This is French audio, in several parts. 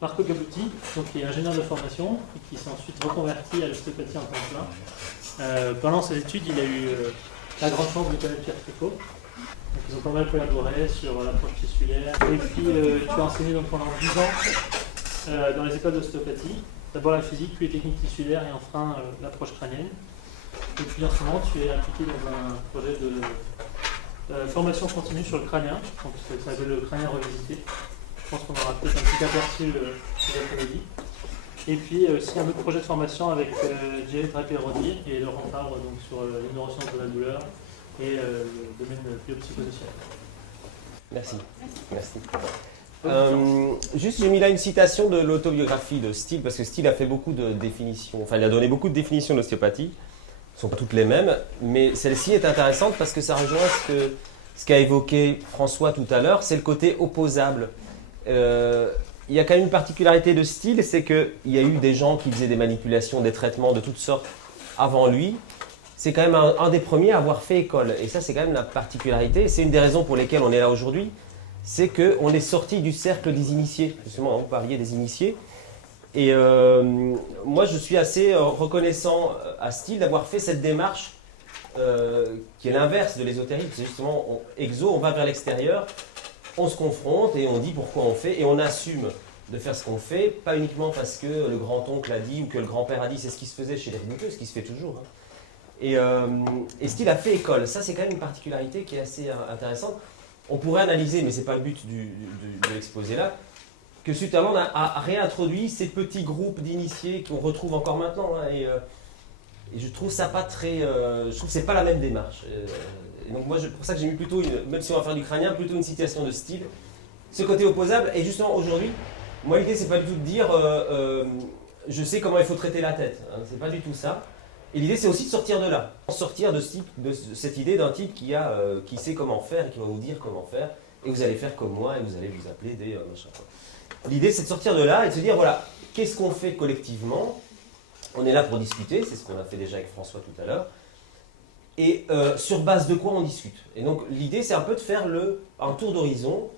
Marco Caputi, donc, qui est ingénieur de formation et qui s'est ensuite reconverti à l'ostéopathie en temps plein. Pendant ses études, il a eu la grande chance de connaître Pierre Tricot. Donc, ils ont pas mal collaboré sur l'approche tissulaire. Et puis tu as enseigné donc, pendant 10 ans dans les écoles d'ostéopathie. D'abord la physique, puis les techniques tissulaires et enfin l'approche crânienne. Et puis en ce moment, tu es impliqué dans un projet de formation continue sur le crânien. Donc, ça s'appelle le crânien revisité. Je pense qu'on aura peut-être un petit aperçu cet après-midi. Et puis aussi un autre projet de formation avec Jay Draperodi et Laurent Fabre donc, sur les neurosciences de la douleur et le domaine biopsychosocial. Merci. Juste, j'ai mis là une citation de l'autobiographie de Steele, parce que Steele a fait beaucoup de définitions, enfin il a donné beaucoup de définitions de l'ostéopathie. Elles ne sont pas toutes les mêmes, mais celle-ci est intéressante parce que ça rejoint ce qu'a évoqué François tout à l'heure, c'est le côté opposable. Il y a quand même une particularité de Steele, c'est qu'il y a eu des gens qui faisaient des manipulations, des traitements de toutes sortes avant lui. C'est quand même un des premiers à avoir fait école. Et ça, c'est quand même la particularité. C'est une des raisons pour lesquelles on est là aujourd'hui. C'est qu'on est sorti du cercle des initiés. Justement, vous parliez des initiés. Et moi, je suis assez reconnaissant à Steele d'avoir fait cette démarche qui est l'inverse de l'ésotérisme. C'est justement, on va vers l'extérieur, on se confronte et on dit pourquoi on fait et on assume de faire ce qu'on fait, pas uniquement parce que le grand-oncle a dit ou que le grand-père a dit, c'est ce qui se faisait chez les redouteux, ce qui se fait toujours. Hein. Et Steele a fait école. Ça, c'est quand même une particularité qui est assez intéressante. On pourrait analyser, mais ce n'est pas le but de l'exposé là, que Sutherland a réintroduit ces petits groupes d'initiés qu'on retrouve encore maintenant. Hein, et je trouve ça pas très... je trouve que c'est pas la même démarche. Et donc moi, pour ça que j'ai mis plutôt, même si on va faire du crânien, plutôt une citation de Steele. Ce côté opposable, et justement aujourd'hui, moi l'idée c'est pas du tout de dire je sais comment il faut traiter la tête. Hein, c'est pas du tout ça. Et l'idée, c'est aussi de sortir de là. Sortir de cette idée d'un type qui sait comment faire et qui va vous dire comment faire. Et vous allez faire comme moi et vous allez vous appeler des machins. L'idée, c'est de sortir de là et de se dire, voilà, qu'est-ce qu'on fait collectivement? On est là pour discuter, c'est ce qu'on a fait déjà avec François tout à l'heure. Et sur base de quoi on discute? Et donc, l'idée, c'est un peu de faire un tour d'horizon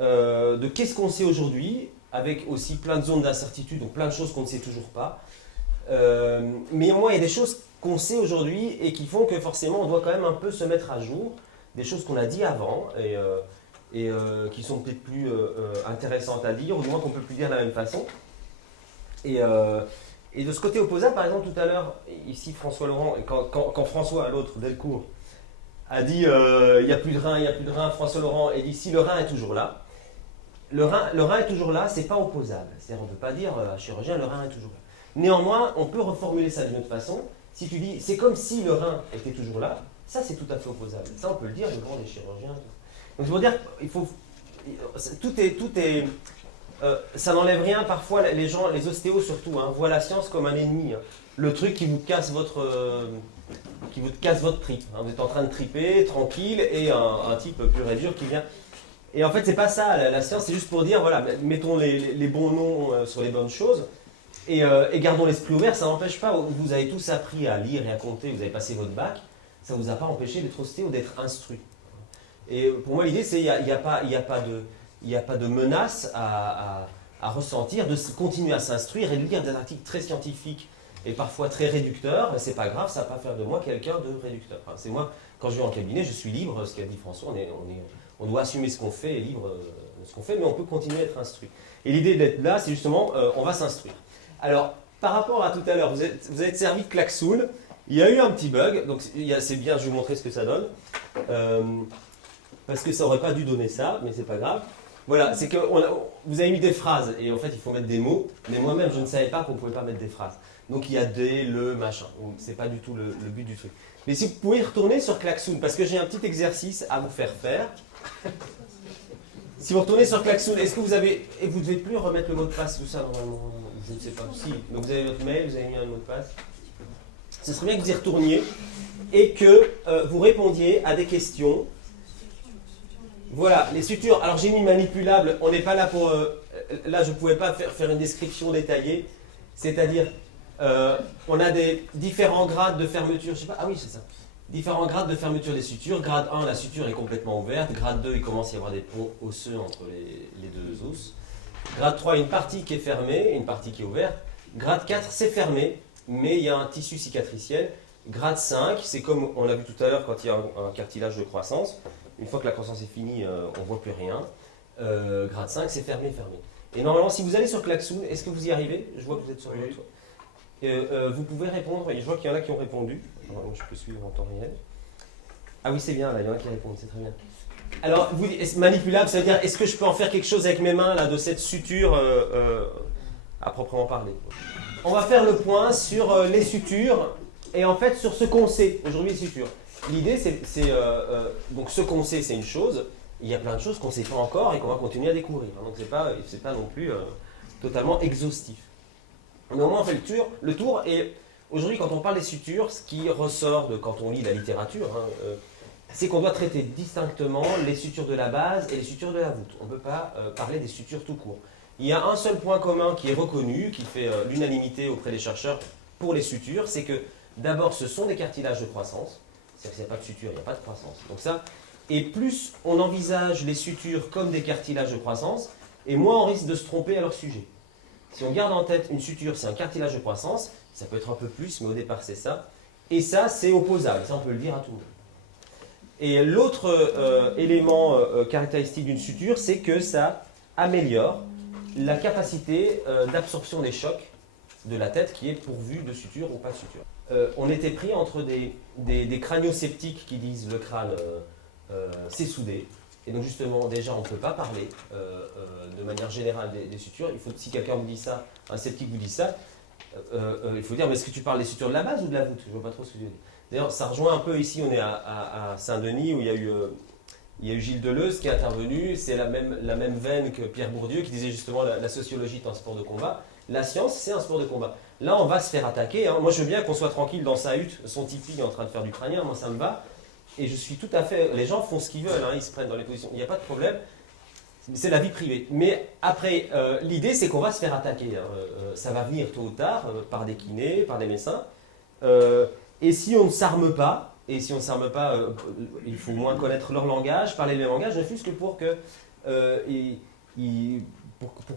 de qu'est-ce qu'on sait aujourd'hui, avec aussi plein de zones d'incertitude, donc plein de choses qu'on ne sait toujours pas. Mais au moins, il y a des choses qu'on sait aujourd'hui et qui font que forcément, on doit quand même un peu se mettre à jour. Des choses qu'on a dit avant et qui sont peut-être plus intéressantes à dire, ou du moins qu'on ne peut plus dire de la même façon. Et de ce côté opposable, par exemple, tout à l'heure, ici, François Laurent, quand François, l'autre, Delcourt, a dit il n'y a plus de rein, François Laurent, et dit si le rein est toujours là, le rein est toujours là, c'est pas opposable. C'est-à-dire, on ne peut pas dire à un chirurgien, le rein est toujours là. Néanmoins, on peut reformuler ça d'une autre façon. Si tu dis, c'est comme si le rein était toujours là, ça c'est tout à fait opposable. Ça on peut le dire devant les chirurgiens. Donc je veux dire, ça n'enlève rien. Parfois les gens, les ostéos surtout, hein, voient la science comme un ennemi. Hein. Le truc qui vous casse votre tripe. Hein. Vous êtes en train de triper, tranquille, et un type pur et dur qui vient. Et en fait c'est pas ça, la science c'est juste pour dire, voilà, mettons les bons noms sur les bonnes choses. Et gardons l'esprit ouvert, ça n'empêche pas, vous avez tous appris à lire et à compter, vous avez passé votre bac, ça ne vous a pas empêché d'être ostéo, d'être instruit. Et pour moi, l'idée, c'est qu'il n'y a pas de menace à ressentir, de continuer à s'instruire et de lire des articles très scientifiques et parfois très réducteurs. C'est pas grave, ça ne va pas faire de moi quelqu'un de réducteur. Enfin, c'est moi, quand je vais en cabinet, je suis libre, ce qu'a dit François, on doit assumer ce qu'on fait et libre de ce qu'on fait, mais on peut continuer à être instruit. Et l'idée d'être là, c'est justement, on va s'instruire. Alors, par rapport à tout à l'heure, vous êtes servi de Klaxoon, il y a eu un petit bug, donc c'est bien, je vais vous montrer ce que ça donne, parce que ça n'aurait pas dû donner ça, mais c'est pas grave. Voilà, c'est que vous avez mis des phrases, et en fait il faut mettre des mots, mais moi-même je ne savais pas qu'on ne pouvait pas mettre des phrases. Donc il y a des, le, machin, c'est pas du tout le but du truc. Mais si vous pouvez retourner sur Klaxoon, parce que j'ai un petit exercice à vous faire faire. Si vous retournez sur Klaxoon, est-ce que vous avez... Et vous ne devez plus remettre le mot de passe, tout ça, normalement. Je ne sais pas. Si, donc vous avez votre mail, vous avez mis un mot de passe. Ce serait bien que vous y retourniez et que vous répondiez à des questions. Voilà, les sutures. Alors j'ai mis manipulable, on n'est pas là pour... là, je ne pouvais pas faire une description détaillée. C'est-à-dire, on a des différents grades de fermeture. Je sais pas. Ah oui, c'est ça. Différents grades de fermeture des sutures. Grade 1, la suture est complètement ouverte. Grade 2, il commence à y avoir des ponts osseux entre les deux os. Grade 3, une partie qui est fermée et une partie qui est ouverte. Grade 4, c'est fermé, mais il y a un tissu cicatriciel. Grade 5, c'est comme on l'a vu tout à l'heure quand il y a un cartilage de croissance. Une fois que la croissance est finie, on ne voit plus rien. Grade 5, c'est fermé. Et normalement, si vous allez sur Klaxoon, est-ce que vous y arrivez? Je vois que vous êtes sur votre... vous pouvez répondre, et je vois qu'il y en a qui ont répondu. Alors, je peux suivre en temps réel. Ah oui, c'est bien, là, il y en a qui répondent, c'est très bien. Alors, vous dites, manipulable, ça veut dire, est-ce que je peux en faire quelque chose avec mes mains, là, de cette suture à proprement parler? On va faire le point sur les sutures, et en fait, sur ce qu'on sait, aujourd'hui, les sutures. L'idée, c'est donc ce qu'on sait, c'est une chose. Il y a plein de choses qu'on ne sait pas encore et qu'on va continuer à découvrir. Donc, ce n'est pas non plus totalement exhaustif. Mais au moins, on fait le tour, et aujourd'hui, quand on parle des sutures, ce qui ressort de quand on lit la littérature, c'est qu'on doit traiter distinctement les sutures de la base et les sutures de la voûte. On ne peut pas parler des sutures tout court. Il y a un seul point commun qui est reconnu, qui fait l'unanimité auprès des chercheurs pour les sutures, c'est que d'abord, ce sont des cartilages de croissance. C'est-à-dire qu'il n'y a pas de suture, il n'y a pas de croissance. Donc ça, et plus on envisage les sutures comme des cartilages de croissance, et moins on risque de se tromper à leur sujet. Si on garde en tête une suture, c'est un cartilage de croissance, ça peut être un peu plus, mais au départ c'est ça. Et ça, c'est opposable, ça on peut le dire à tout le monde. Et l'autre élément caractéristique d'une suture, c'est que ça améliore la capacité d'absorption des chocs de la tête qui est pourvue de suture ou pas de suture. On était pris entre des crânio-sceptiques qui disent le crâne c'est soudé. Et donc justement, déjà, on ne peut pas parler de manière générale des sutures. Il faut, si quelqu'un vous dit ça, un sceptique vous dit ça, il faut dire, mais est-ce que tu parles des sutures de la base ou de la voûte? Je ne vois pas trop ce que tu veux dire. D'ailleurs, ça rejoint un peu ici, on est à Saint-Denis, où il y a eu Gilles Deleuze qui est intervenu. C'est la même veine que Pierre Bourdieu, qui disait justement la sociologie est un sport de combat. La science, c'est un sport de combat. Là, on va se faire attaquer. Moi, je veux bien qu'on soit tranquille dans sa hutte, son tipi en train de faire du crânien. Moi, ça me va. Et je suis tout à fait... Les gens font ce qu'ils veulent, ils se prennent dans les positions. Il n'y a pas de problème. C'est la vie privée. Mais après, l'idée, c'est qu'on va se faire attaquer. Ça va venir tôt ou tard, par des kinés, par des médecins. Et si on ne s'arme pas, il faut moins connaître leur langage, parler le même langage, ne fût-ce que pour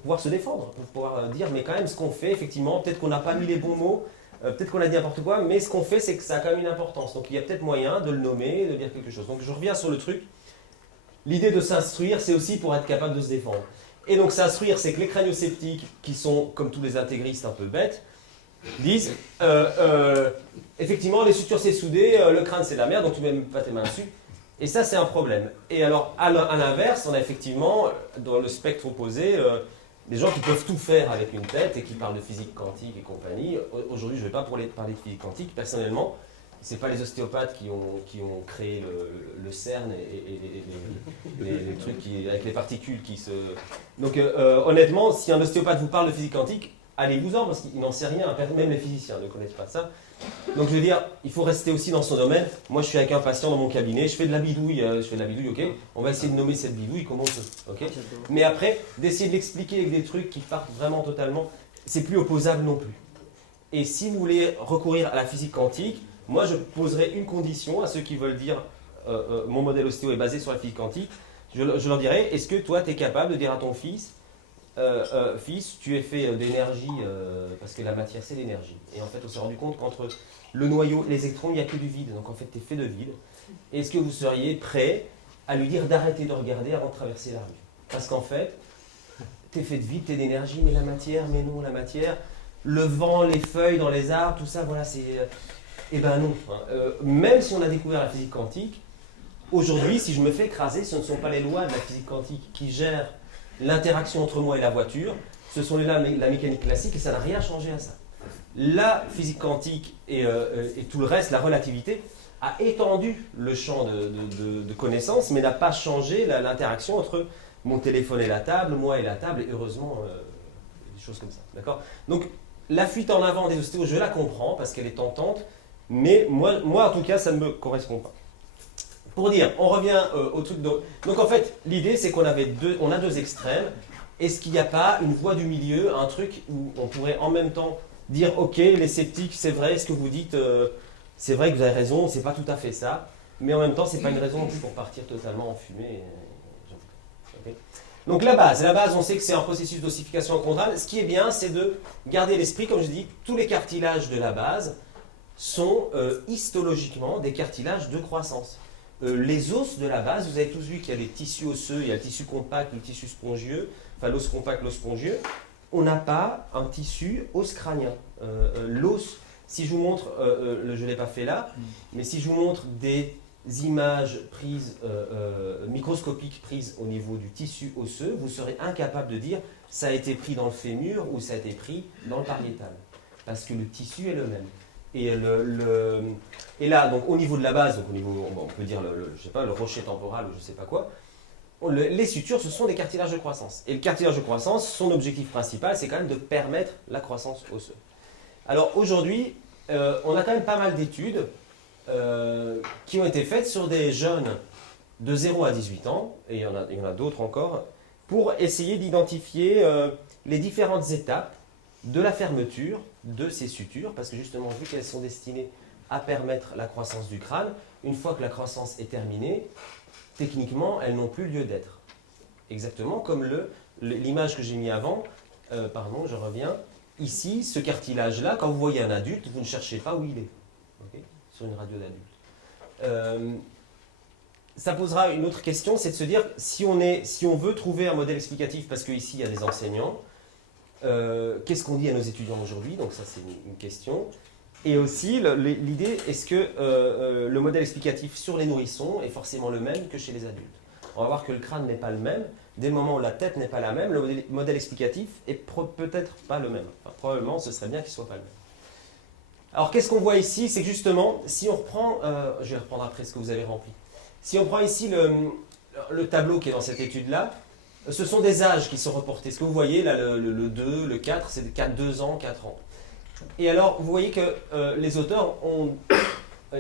pouvoir se défendre, pour pouvoir dire, mais quand même, ce qu'on fait, effectivement, peut-être qu'on n'a pas mis les bons mots, peut-être qu'on a dit n'importe quoi, mais ce qu'on fait, c'est que ça a quand même une importance. Donc il y a peut-être moyen de le nommer, de dire quelque chose. Donc je reviens sur le truc. L'idée de s'instruire, c'est aussi pour être capable de se défendre. Et donc s'instruire, c'est que les crânio-sceptiques, qui sont, comme tous les intégristes, un peu bêtes, disent, effectivement, les sutures c'est soudé, le crâne c'est de la merde, donc tu mets même pas tes mains dessus. Et ça, c'est un problème. Et alors, à l'inverse, on a effectivement, dans le spectre opposé, des gens qui peuvent tout faire avec une tête et qui parlent de physique quantique et compagnie. Aujourd'hui, je ne vais pas parler de physique quantique. Personnellement, ce n'est pas les ostéopathes qui ont créé le CERN et les trucs avec les particules qui se... Donc, honnêtement, si un ostéopathe vous parle de physique quantique, allez-vous-en, parce qu'il n'en sait rien, même les physiciens ne connaissent pas ça. Donc je veux dire, il faut rester aussi dans son domaine. Moi je suis avec un patient dans mon cabinet, je fais de la bidouille, ok. On va essayer de nommer cette bidouille comme on peut, ok. Mais après, d'essayer de l'expliquer avec des trucs qui partent vraiment totalement, c'est plus opposable non plus. Et si vous voulez recourir à la physique quantique, moi je poserai une condition à ceux qui veulent dire mon modèle ostéo est basé sur la physique quantique. Je leur dirai, est-ce que toi tu es capable de dire à ton fils, fils, tu es fait d'énergie, parce que la matière c'est l'énergie. Et en fait, on s'est rendu compte qu'entre le noyau et les électrons, il n'y a que du vide. Donc en fait, tu es fait de vide. Est-ce que vous seriez prêt à lui dire d'arrêter de regarder avant de traverser la rue? Parce qu'en fait, tu es fait de vide, tu es d'énergie, mais la matière, mais non, la matière, le vent, les feuilles dans les arbres, tout ça, voilà, c'est... Eh ben non. Même si on a découvert la physique quantique, aujourd'hui, si je me fais écraser, ce ne sont pas les lois de la physique quantique qui gèrent l'interaction entre moi et la voiture, ce sont les lois de la mécanique classique et ça n'a rien changé à ça. La physique quantique et tout le reste, la relativité, a étendu le champ de connaissances, mais n'a pas changé l'interaction entre mon téléphone et la table, moi et la table, et heureusement, des choses comme ça. D'accord ? Donc, la fuite en avant des ostéos, je la comprends parce qu'elle est tentante, mais moi, en tout cas, ça ne me correspond pas. Pour dire, on revient au truc de... Donc en fait, l'idée c'est qu'on a deux extrêmes. Est-ce qu'il n'y a pas une voie du milieu, un truc où on pourrait en même temps dire ok, les sceptiques, c'est vrai, ce que vous dites, c'est vrai que vous avez raison, c'est pas tout à fait ça, mais en même temps, c'est pas une raison pour partir totalement en fumée. Okay. Donc la base, on sait que c'est un processus d'ossification chondrale. Ce qui est bien, c'est de garder l'esprit, comme je dis, tous les cartilages de la base sont histologiquement des cartilages de croissance. Les os de la base, vous avez tous vu qu'il y a les tissus osseux, il y a le tissu compact, le tissu spongieux, enfin l'os compact, l'os spongieux. On n'a pas un tissu os crânien. L'os, si je vous montre, je ne l'ai pas fait là, mais si je vous montre des images prises, microscopiques prises au niveau du tissu osseux, vous serez incapable de dire ça a été pris dans le fémur ou ça a été pris dans le pariétal. Parce que le tissu est le même. Et là, donc au niveau de la base, donc au niveau, on peut dire je sais pas, le rocher temporal ou je ne sais pas quoi, les sutures, ce sont des cartilages de croissance. Et le cartilage de croissance, son objectif principal, c'est quand même de permettre la croissance osseuse. Alors aujourd'hui, on a quand même pas mal d'études qui ont été faites sur des jeunes de 0 à 18 ans, et il y en a d'autres encore, pour essayer d'identifier les différentes étapes de la fermeture de ces sutures, parce que justement, vu qu'elles sont destinées à permettre la croissance du crâne, une fois que la croissance est terminée, techniquement, elles n'ont plus lieu d'être. Exactement comme l'image que j'ai mis avant, pardon, je reviens, ici, ce cartilage-là, quand vous voyez un adulte, vous ne cherchez pas où il est, okay, sur une radio d'adulte. Ça posera une autre question, c'est de se dire, si on veut trouver un modèle explicatif, parce qu'ici, il y a des enseignants, qu'est-ce qu'on dit à nos étudiants aujourd'hui? Donc ça, c'est une question. Et aussi, l'idée, est-ce que le modèle explicatif sur les nourrissons est forcément le même que chez les adultes? On va voir que le crâne n'est pas le même. Dès le moment où la tête n'est pas la même, le modèle explicatif est peut-être pas le même. Enfin, probablement, ce serait bien qu'il ne soit pas le même. Alors, qu'est-ce qu'on voit ici? C'est que justement, si on reprend, je vais reprendre après ce que vous avez rempli. Si on prend ici le tableau qui est dans cette étude-là, ce sont des âges qui sont reportés. Ce que vous voyez, là, le 2, le 4, c'est 2 ans, 4 ans. Et alors, vous voyez que les auteurs ont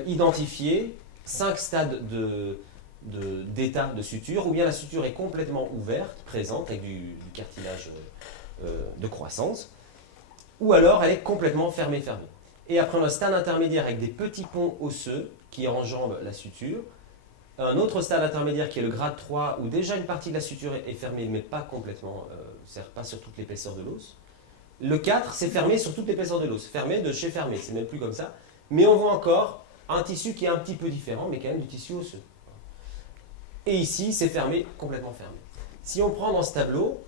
identifié 5 stades d'état de suture, où bien la suture est complètement ouverte, présente, avec du cartilage de croissance, ou alors elle est complètement fermée. Et après, on a un stade intermédiaire avec des petits ponts osseux qui enjambent la suture. Un autre stade intermédiaire qui est le grade 3, où déjà une partie de la suture est fermée, mais pas complètement, pas sur toute l'épaisseur de l'os. Le 4, c'est fermé sur toute l'épaisseur de l'os. Fermé de chez fermé, c'est même plus comme ça. Mais on voit encore un tissu qui est un petit peu différent, mais quand même du tissu osseux. Et ici, c'est fermé, complètement fermé. Si on prend dans ce tableau,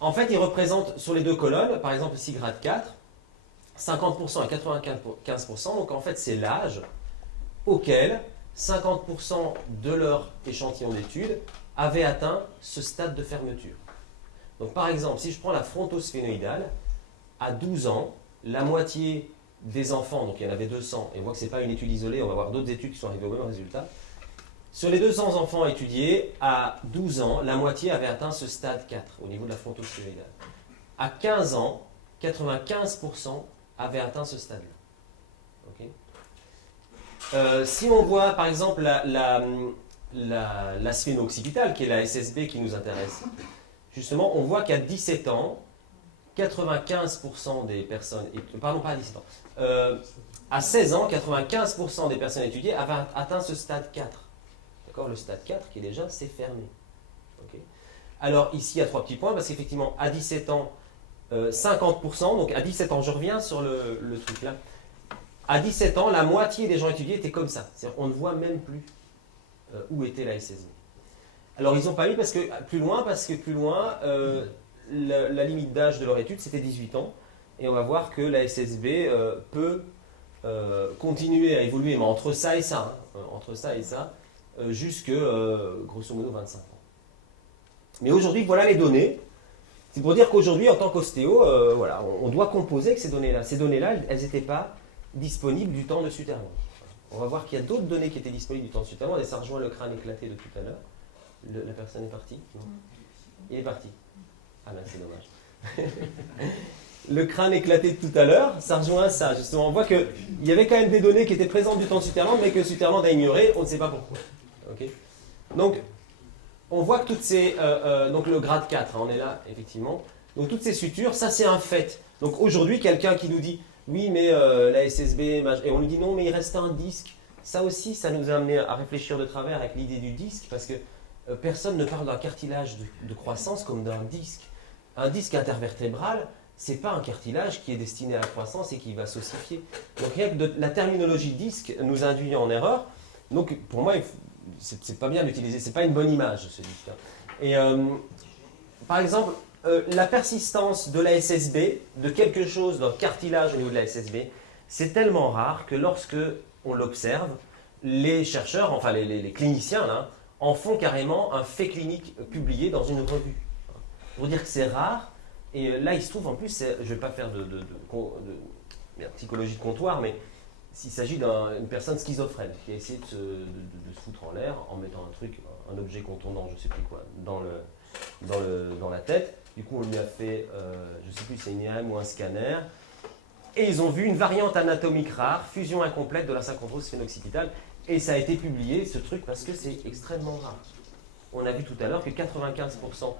en fait, il représente sur les deux colonnes, par exemple ici grade 4, 50% à 95%. Donc en fait, c'est l'âge auquel 50% de leur échantillon d'études avaient atteint ce stade de fermeture. Donc par exemple, si je prends la frontosphénoïdale, à 12 ans, la moitié des enfants, donc il y en avait 200, et on voit que ce n'est pas une étude isolée, on va voir d'autres études qui sont arrivées au même résultat. Sur les 200 enfants étudiés, à 12 ans, la moitié avait atteint ce stade 4 au niveau de la frontosphénoïdale. À 15 ans, 95% avaient atteint ce stade-là. Okay. Si on voit par exemple la sphéno-occipitale, qui est la SSB qui nous intéresse, justement, on voit qu'à 17 ans, 95% des personnes, pardon, pas à 17 ans, à 16 ans, 95% des personnes étudiées avaient atteint ce stade 4. D'accord, le stade 4 qui est déjà, c'est fermé. Okay. Alors ici, il y a 3 petits points, parce qu'effectivement, à 17 ans, 50%, donc à 17 ans, je reviens sur le truc là, à 17 ans, la moitié des gens étudiés étaient comme ça. C'est-à-dire on ne voit même plus où était la SSB. Alors ils n'ont pas mis parce que plus loin, la limite d'âge de leur étude, c'était 18 ans. Et on va voir que la SSB peut continuer à évoluer, mais entre ça et ça, jusque grosso modo 25 ans. Mais aujourd'hui, voilà les données. C'est pour dire qu'aujourd'hui, en tant qu'ostéo, voilà, on doit composer avec ces données-là. Ces données-là, elles n'étaient pas disponibles du temps de Sutermans. On va voir qu'il y a d'autres données qui étaient disponibles du temps de Sutermans, et ça rejoint le crâne éclaté de tout à l'heure. La personne est partie? Non. Il est parti. Ah là, c'est dommage. Le crâne éclaté de tout à l'heure, ça rejoint ça. Justement, on voit qu'il y avait quand même des données qui étaient présentes du temps de Sutermans, mais que Sutermans a ignoré, on ne sait pas pourquoi. Okay. Donc, on voit que toutes ces... donc le grade 4, hein, on est là, effectivement. Donc toutes ces sutures, ça c'est un fait. Donc aujourd'hui, quelqu'un qui nous dit, oui, mais la SSB, et on lui dit non, mais il reste un disque. Ça aussi, ça nous a amené à réfléchir de travers avec l'idée du disque, parce que personne ne parle d'un cartilage de croissance comme d'un disque. Un disque intervertébral, c'est pas un cartilage qui est destiné à la croissance et qui va s'ossifier. Donc rien que la terminologie disque nous induit en erreur. Donc pour moi, c'est pas bien d'utiliser, c'est pas une bonne image ce disque. Et par exemple, la persistance de la SSB, de quelque chose, d'un cartilage au niveau de la SSB, c'est tellement rare que lorsque on l'observe, les chercheurs, enfin les cliniciens, là, en font carrément un fait clinique publié dans une revue. Pour dire que c'est rare, et là il se trouve en plus, je ne vais pas faire de psychologie de comptoir, mais s'il s'agit d'une personne schizophrène qui a essayé de se foutre en l'air en mettant un truc, un objet contondant, je ne sais plus quoi, dans la tête. Du coup, on lui a fait, je ne sais plus si c'est une IRM ou un scanner, et ils ont vu une variante anatomique rare, fusion incomplète de la synchrondrose phénoxypitale, et ça a été publié, ce truc, parce que c'est extrêmement rare. On a vu tout à l'heure que 95%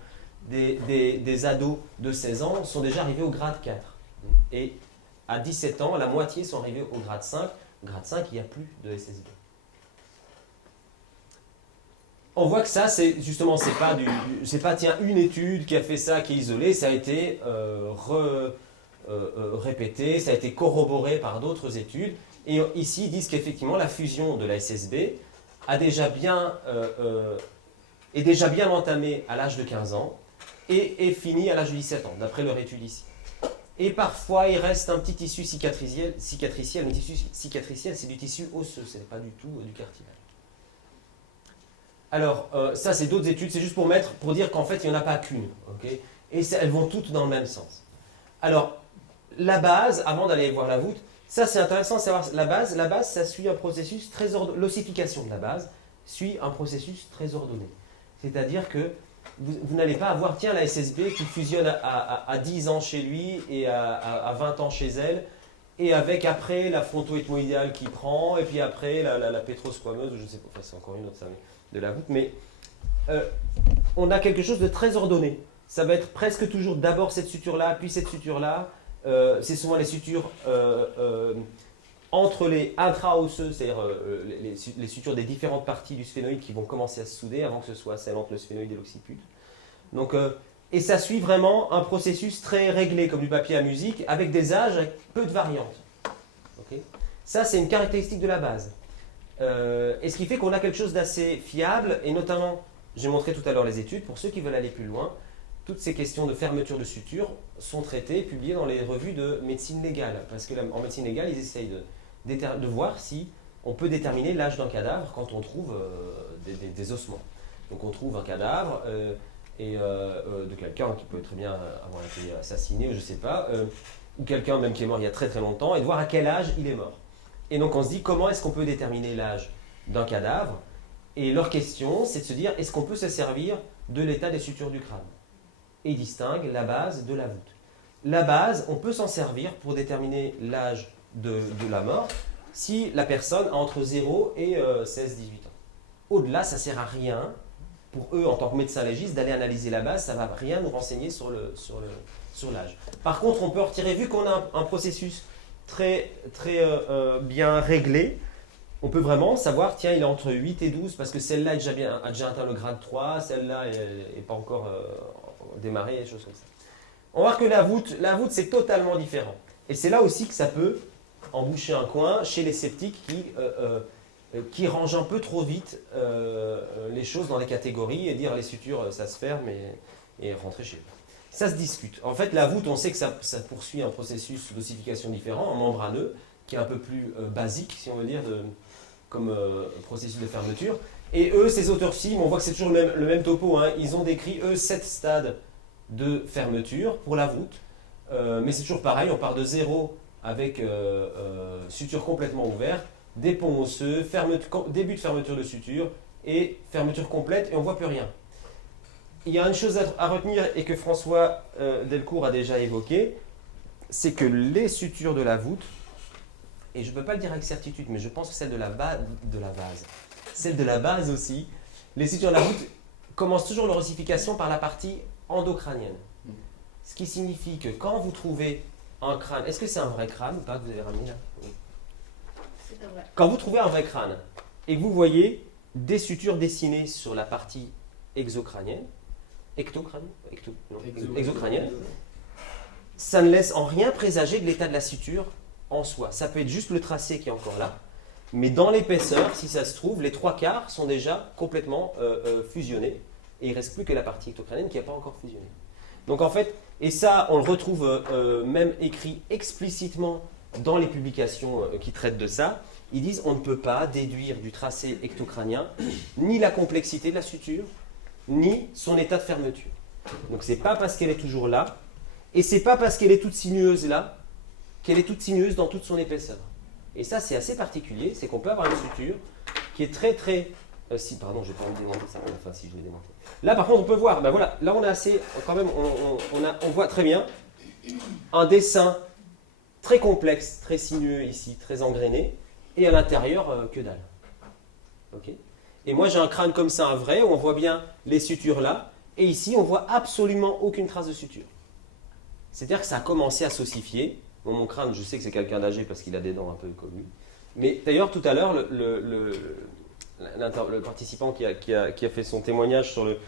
des ados de 16 ans sont déjà arrivés au grade 4. Et à 17 ans, la moitié sont arrivés au grade 5. Grade 5, il n'y a plus de SSB. On voit que ça, c'est justement, c'est pas tiens, une étude qui a fait ça, qui est isolée, ça a été répété, ça a été corroboré par d'autres études. Et ici, ils disent qu'effectivement, la fusion de la SSB est déjà bien entamée à l'âge de 15 ans et est finie à l'âge de 17 ans, d'après leur étude ici. Et parfois, il reste un petit tissu cicatriciel. Le tissu cicatriciel, c'est du tissu osseux, ce n'est pas du tout du cartilage. Alors, ça, c'est d'autres études, c'est juste pour dire qu'en fait, il n'y en a pas qu'une. Okay, et elles vont toutes dans le même sens. Alors, la base, avant d'aller voir la voûte, ça, c'est intéressant de savoir la base. La base, ça suit un processus très ordonné. L'ossification de la base suit un processus très ordonné. C'est-à-dire que vous n'allez pas avoir, tiens, la SSB qui fusionne à 10 ans chez lui et à 20 ans chez elle, et avec après la fronto-ethmoïdiale qui prend, et puis après la pétrosquameuse, je ne sais pas, enfin, c'est encore une autre, ça, de la voûte, mais on a quelque chose de très ordonné. Ça va être presque toujours d'abord cette suture-là, puis cette suture-là. C'est souvent les sutures entre les intra-osseux, c'est-à-dire les sutures des différentes parties du sphénoïde qui vont commencer à se souder avant que ce soit celle entre le sphénoïde et l'occiput. Donc, et ça suit vraiment un processus très réglé, comme du papier à musique, avec des âges avec peu de variantes. Okay, ça, c'est une caractéristique de la base. Et ce qui fait qu'on a quelque chose d'assez fiable, et notamment, j'ai montré tout à l'heure les études, pour ceux qui veulent aller plus loin, toutes ces questions de fermeture de suture sont traitées, publiées dans les revues de médecine légale. Parce qu'en médecine légale, ils essayent de voir si on peut déterminer l'âge d'un cadavre quand on trouve des ossements. Donc on trouve un cadavre de quelqu'un qui peut très bien avoir été assassiné, ou je ne sais pas, ou quelqu'un même qui est mort il y a très très longtemps, et de voir à quel âge il est mort. Et donc on se dit, comment est-ce qu'on peut déterminer l'âge d'un cadavre? Et leur question, c'est de se dire, est-ce qu'on peut se servir de l'état des sutures du crâne? Et ils distinguent la base de la voûte. La base, on peut s'en servir pour déterminer l'âge de la mort si la personne a entre 0 et 16-18 ans. Au-delà, ça ne sert à rien pour eux, en tant que médecins légistes, d'aller analyser la base, ça ne va rien nous renseigner sur l'âge. Par contre, on peut en retirer, vu qu'on a un processus très bien réglé, on peut vraiment savoir, tiens, il est entre 8 et 12, parce que celle-là a déjà atteint le grade 3, celle-là n'est pas encore démarrée, des choses comme ça. On va voir que la voûte c'est totalement différent. Et c'est là aussi que ça peut emboucher un coin chez les sceptiques qui rangent un peu trop vite les choses dans les catégories et dire les sutures, ça se ferme et rentrer chez eux. Ça se discute. En fait, la voûte, on sait que ça poursuit un processus d'ossification différent, un membraneux, qui est un peu plus basique, si on veut dire, comme processus de fermeture. Et eux, ces auteurs-ci, on voit que c'est toujours le même topo, hein, ils ont décrit, eux, 7 stades de fermeture pour la voûte. Mais c'est toujours pareil, on part de 0 avec suture complètement ouverte, des ponts osseux, début de fermeture de suture et fermeture complète, et on ne voit plus rien. Il y a une chose à retenir et que François Delcourt a déjà évoqué, c'est que les sutures de la voûte, et je ne peux pas le dire avec certitude, mais je pense que celle de la base, celle de la base aussi, les sutures de la voûte commencent toujours leur ossification par la partie endocrânienne. Ce qui signifie que quand vous trouvez un crâne, est-ce que c'est un vrai crâne ou pas que vous avez ramené là? Oui. C'est vrai. Quand vous trouvez un vrai crâne et que vous voyez des sutures dessinées sur la partie exocrânienne, non, Exo- exocrânienne, ça ne laisse en rien présager de l'état de la suture en soi. Ça peut être juste le tracé qui est encore là, mais dans l'épaisseur, si ça se trouve, les 3/4 sont déjà complètement fusionnés, et il ne reste plus que la partie ectocrânienne qui n'a pas encore fusionné. Donc en fait, et ça on le retrouve même écrit explicitement dans les publications qui traitent de ça, ils disent on ne peut pas déduire du tracé ectocrânien ni la complexité de la suture, ni son état de fermeture. Donc c'est pas parce qu'elle est toujours là, et c'est pas parce qu'elle est toute sinueuse là, qu'elle est toute sinueuse dans toute son épaisseur. Et ça c'est assez particulier, c'est qu'on peut avoir une suture qui est très très... si, pardon, je vais pas me démonter ça, enfin si je l'ai démonté. Là par contre on peut voir, ben voilà, là on a assez, quand même, on voit très bien un dessin très complexe, très sinueux ici, très engrainé, et à l'intérieur, que dalle. Ok. Et moi j'ai un crâne comme ça, un vrai, où on voit bien les sutures là, et ici on voit absolument aucune trace de suture. C'est-à-dire que ça a commencé à s'ossifier. Bon, mon crâne, je sais que c'est quelqu'un d'âgé parce qu'il a des dents un peu comme lui. Mais d'ailleurs tout à l'heure, le participant qui a fait son témoignage sur le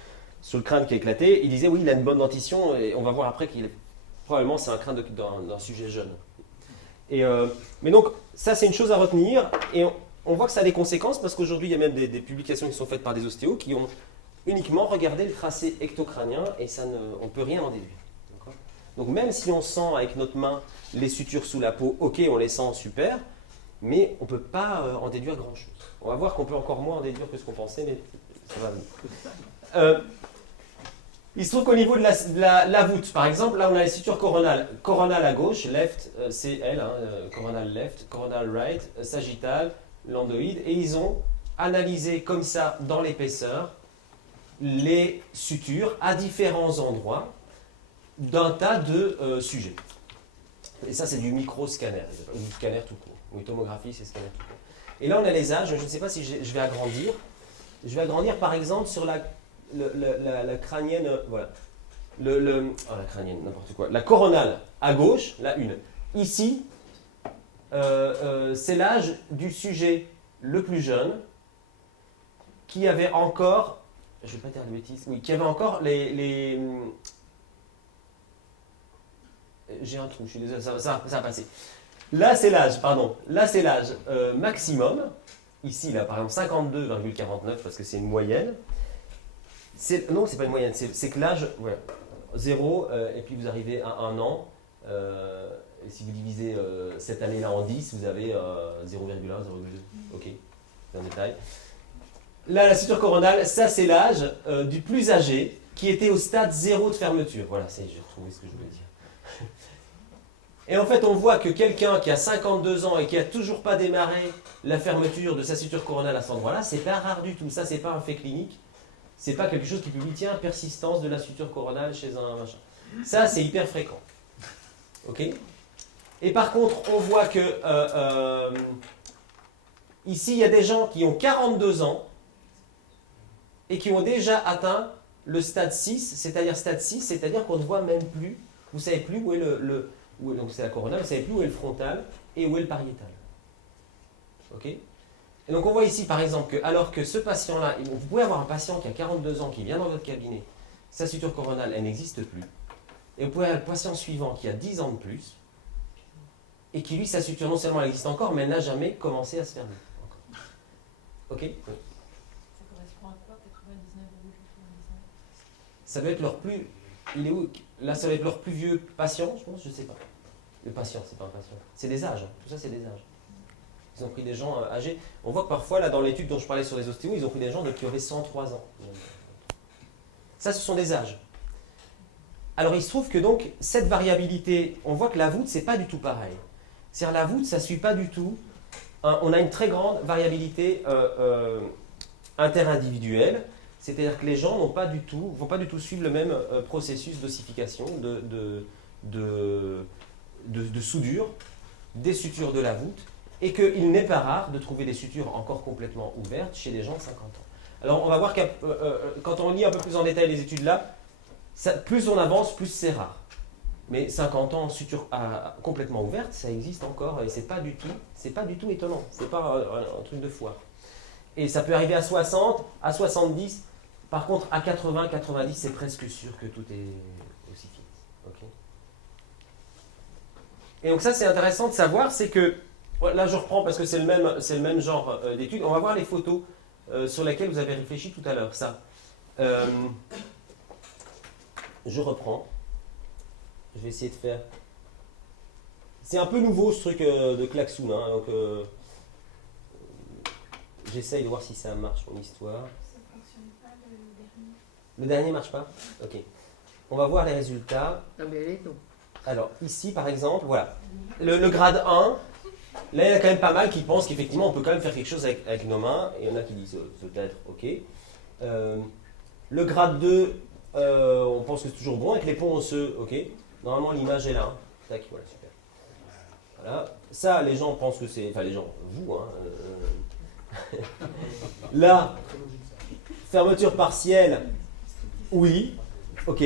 crâne qui a éclaté, il disait oui, il a une bonne dentition, et on va voir après qu'il est probablement c'est un crâne d'un sujet jeune. Mais donc ça c'est une chose à retenir, et on voit que ça a des conséquences parce qu'aujourd'hui il y a même des publications qui sont faites par des ostéos qui ont uniquement regardé le tracé ectocrânien, et on ne peut rien en déduire. D'accord. Donc même si on sent avec notre main les sutures sous la peau, ok, on les sent super, mais on ne peut pas en déduire grand chose. On va voir qu'on peut encore moins en déduire que ce qu'on pensait, mais ça va venir. Il se trouve qu'au niveau de la voûte, par exemple, là on a les sutures coronales. Coronale à gauche, left, c'est elle, coronal left, coronal right, sagittale, landoïde, et ils ont analysé comme ça dans l'épaisseur les sutures à différents endroits d'un tas de sujets. Et ça c'est du micro-scanner, ou du scanner tout court. Oui, tomographie c'est scanner tout court. Et là on a les âges, je ne sais pas si je vais agrandir. Je vais agrandir par exemple sur la crânienne, voilà. La crânienne, n'importe quoi. La coronale à gauche, la une. Ici, c'est l'âge du sujet le plus jeune qui avait encore, je ne vais pas dire de bêtises, oui, qui avait encore j'ai un trou, je suis désolé, ça va passer. Là, c'est l'âge, maximum. Ici, là, par exemple, 52,49 parce que c'est une moyenne. Non, c'est pas une moyenne, c'est que l'âge, voilà, 0, et puis vous arrivez à 1 an. Et si vous divisez cette année-là en 10, vous avez 0,1, 0,2. Ok, c'est un détail. Là, la suture coronale, ça c'est l'âge du plus âgé qui était au stade 0 de fermeture. Voilà, j'ai retrouvé ce que je voulais dire. Et en fait, on voit que quelqu'un qui a 52 ans et qui n'a toujours pas démarré la fermeture de sa suture coronale à cet endroit-là, c'est pas rare du tout. Ça, c'est pas un fait clinique. C'est pas quelque chose qui publie, tiens, persistance de la suture coronale chez un machin. Ça, c'est hyper fréquent. Ok ? Et par contre, on voit que ici, il y a des gens qui ont 42 ans et qui ont déjà atteint le stade 6, c'est-à-dire qu'on ne voit même plus, vous ne savez plus où est donc c'est la coronale, vous ne savez plus où est le frontal et où est le pariétal. Ok ? Et donc on voit ici par exemple que alors que ce patient-là, vous pouvez avoir un patient qui a 42 ans qui vient dans votre cabinet, sa suture coronale, elle n'existe plus. Et vous pouvez avoir le patient suivant qui a 10 ans de plus, et qui lui, sa suture, non seulement elle existe encore, mais elle n'a jamais commencé à se fermer. Ok ? Oui. Ça correspond à quoi, 99,99 ? Ça doit être leur plus... Il est où ? Là, ça doit être leur plus vieux patient, je pense, je ne sais pas. Le patient, c'est pas un patient. C'est des âges, tout ça c'est des âges. Ils ont pris des gens âgés. On voit que parfois, là, dans l'étude dont je parlais sur les ostéos, ils ont pris des gens qui avaient 103 ans. Ça, ce sont des âges. Alors, il se trouve que donc, cette variabilité, on voit que la voûte, c'est pas du tout pareil. C'est-à-dire, la voûte, ça ne suit pas du tout. On a une très grande variabilité interindividuelle. C'est-à-dire que les gens vont pas du tout suivre le même processus d'ossification, de soudure des sutures de la voûte, et qu'il n'est pas rare de trouver des sutures encore complètement ouvertes chez des gens de 50 ans. Alors on va voir que quand on lit un peu plus en détail les études là, plus on avance, plus c'est rare. Mais 50 ans, suture complètement ouverte, ça existe encore, et c'est pas du tout étonnant, c'est pas un truc de foire. Et ça peut arriver à 60, à 70, Par contre, à 80, 90, c'est presque sûr que tout est aussi fini. Ok. Et donc ça, c'est intéressant de savoir, c'est que, là je reprends parce que c'est le même genre d'étude, on va voir les photos sur lesquelles vous avez réfléchi tout à l'heure. Ça. Je reprends. Je vais essayer de faire... C'est un peu nouveau ce truc de klaxon, hein, donc j'essaye de voir si ça marche mon histoire. Ça ne fonctionne pas le dernier. Le dernier marche pas? Ok. On va voir les résultats. Ah mais elle est non. Alors ici par exemple, voilà. Le grade 1, là il y en a quand même pas mal qui pensent qu'effectivement on peut quand même faire quelque chose avec nos mains. Et il y en a qui disent peut-être ok. Le grade 2, on pense que c'est toujours bon avec les ponts osseux, ok. Normalement l'image est là. Hein. Tac, voilà, super. Voilà. Ça, les gens pensent que c'est... Enfin, les gens, vous, hein. Là, fermeture partielle, oui, ok.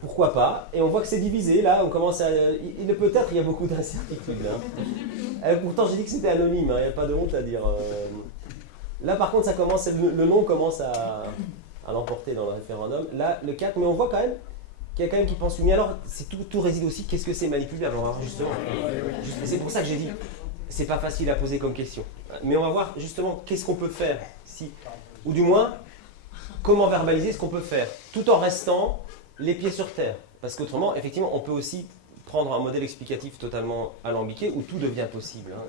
Pourquoi pas? Et on voit que c'est divisé, là, on commence à... Peut-être il y a beaucoup d'incertitudes, là. Pourtant, j'ai dit que c'était anonyme, hein, il n'y a pas de honte à dire. Là, par contre, ça commence, le nom commence à l'emporter dans le référendum. Là, le 4, mais on voit quand même qu'il y a quand même qui pensent, mais alors, tout réside aussi, qu'est-ce que c'est manipulable? On va voir justement. C'est pour ça que j'ai dit, c'est pas facile à poser comme question. Mais on va voir justement qu'est-ce qu'on peut faire, si, ou du moins, comment verbaliser ce qu'on peut faire, tout en restant les pieds sur terre. Parce qu'autrement, effectivement, on peut aussi prendre un modèle explicatif totalement alambiqué où tout devient possible. Hein,